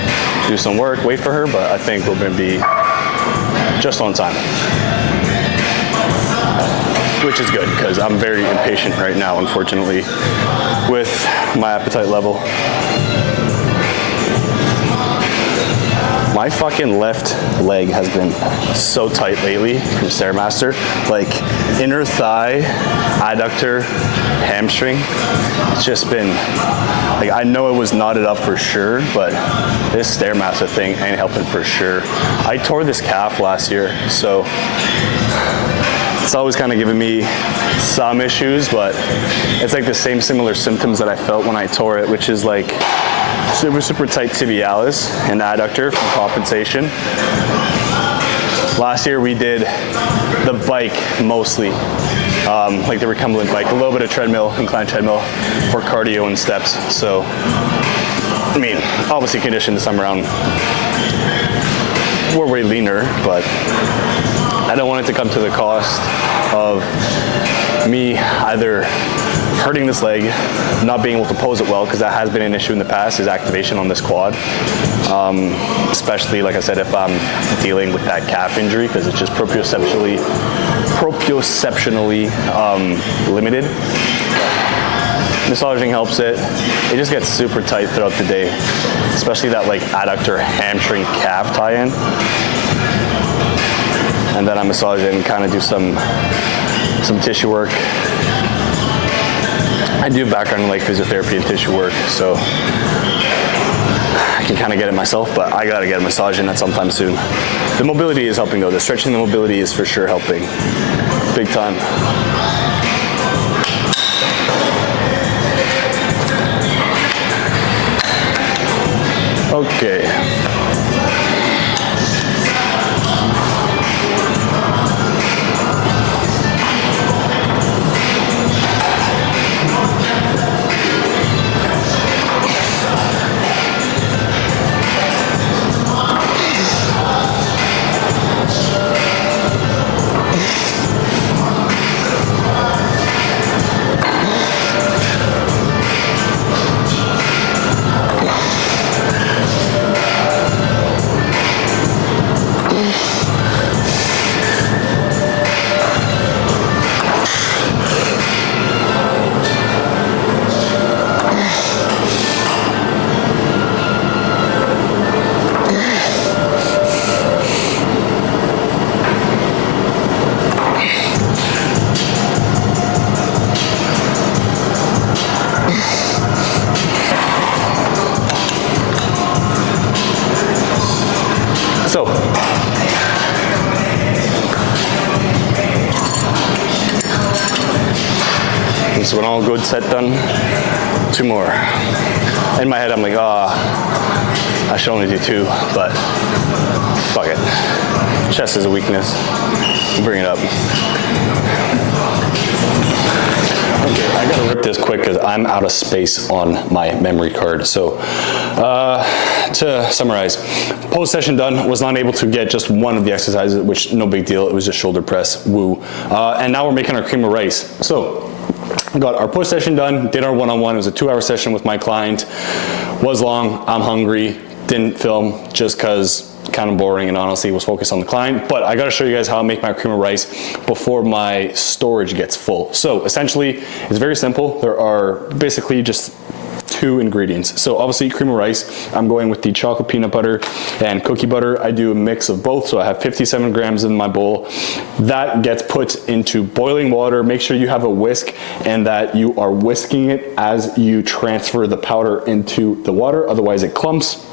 do some work, wait for her, but I think we're gonna be just on time. Which is good, because I'm very impatient right now, unfortunately, with my appetite level. My fucking left leg has been so tight lately from Stairmaster. Like inner thigh, adductor, hamstring. It's just been, like, I know it was knotted up for sure, but this Stairmaster thing ain't helping for sure. I tore this calf last year, so it's always kind of giving me some issues, but it's like the same similar symptoms that I felt when I tore it, which is like super tight tibialis and adductor from compensation. Last year we did the bike mostly, like the recumbent bike, a little bit of treadmill, inclined treadmill for cardio and steps. So, I mean, obviously conditioned this time around, we're way leaner, but I don't want it to come to the cost of me either hurting this leg, not being able to pose it well, because that has been an issue in the past, is activation on this quad. Especially, like I said, if I'm dealing with that calf injury, because it's just proprioceptionally limited. Massaging helps it. It just gets super tight throughout the day, especially that like adductor hamstring calf tie-in. And then I massage it and kind of do some tissue work. I do background in like physiotherapy and tissue work, so I can kind of get it myself, but I gotta get a massage in that sometime soon. The mobility is helping though. The stretching and the mobility is for sure helping. Big time. Okay. So, this is one all good set done. 2 more. In my head, I'm like, I should only do 2, but fuck it. Chest is a weakness. Bring it up. Okay, I gotta rip this quick because I'm out of space on my memory card. So, to summarize, post session done, was not able to get just one of the exercises, which no big deal, it was just shoulder press, woo. And now we're making our cream of rice. So, got our post session done, did our one-on-one, it was a 2-hour session with my client, was long, I'm hungry, didn't film just cause kind of boring and honestly was focused on the client, but I gotta show you guys how I make my cream of rice before my storage gets full. So essentially, it's very simple. There are basically just 2 ingredients. So obviously cream of rice, I'm going with the chocolate peanut butter and cookie butter. I do a mix of both, so I have 57 grams in my bowl. That gets put into boiling water. Make sure you have a whisk and that you are whisking it as you transfer the powder into the water, otherwise it clumps.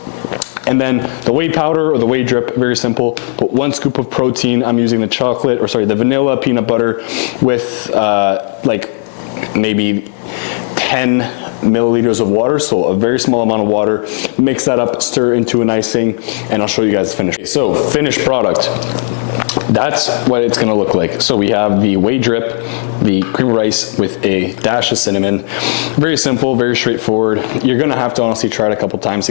And then the whey powder or the whey drip, very simple. Put 1 scoop of protein. I'm using the vanilla peanut butter with like maybe 10 milliliters of water, so a very small amount of water. Mix that up, stir into an icing, and I'll show you guys the finish. So finished product. That's what it's gonna look like. So we have the whey drip, the cream of rice with a dash of cinnamon. Very simple, very straightforward. You're gonna have to honestly try it a couple times to get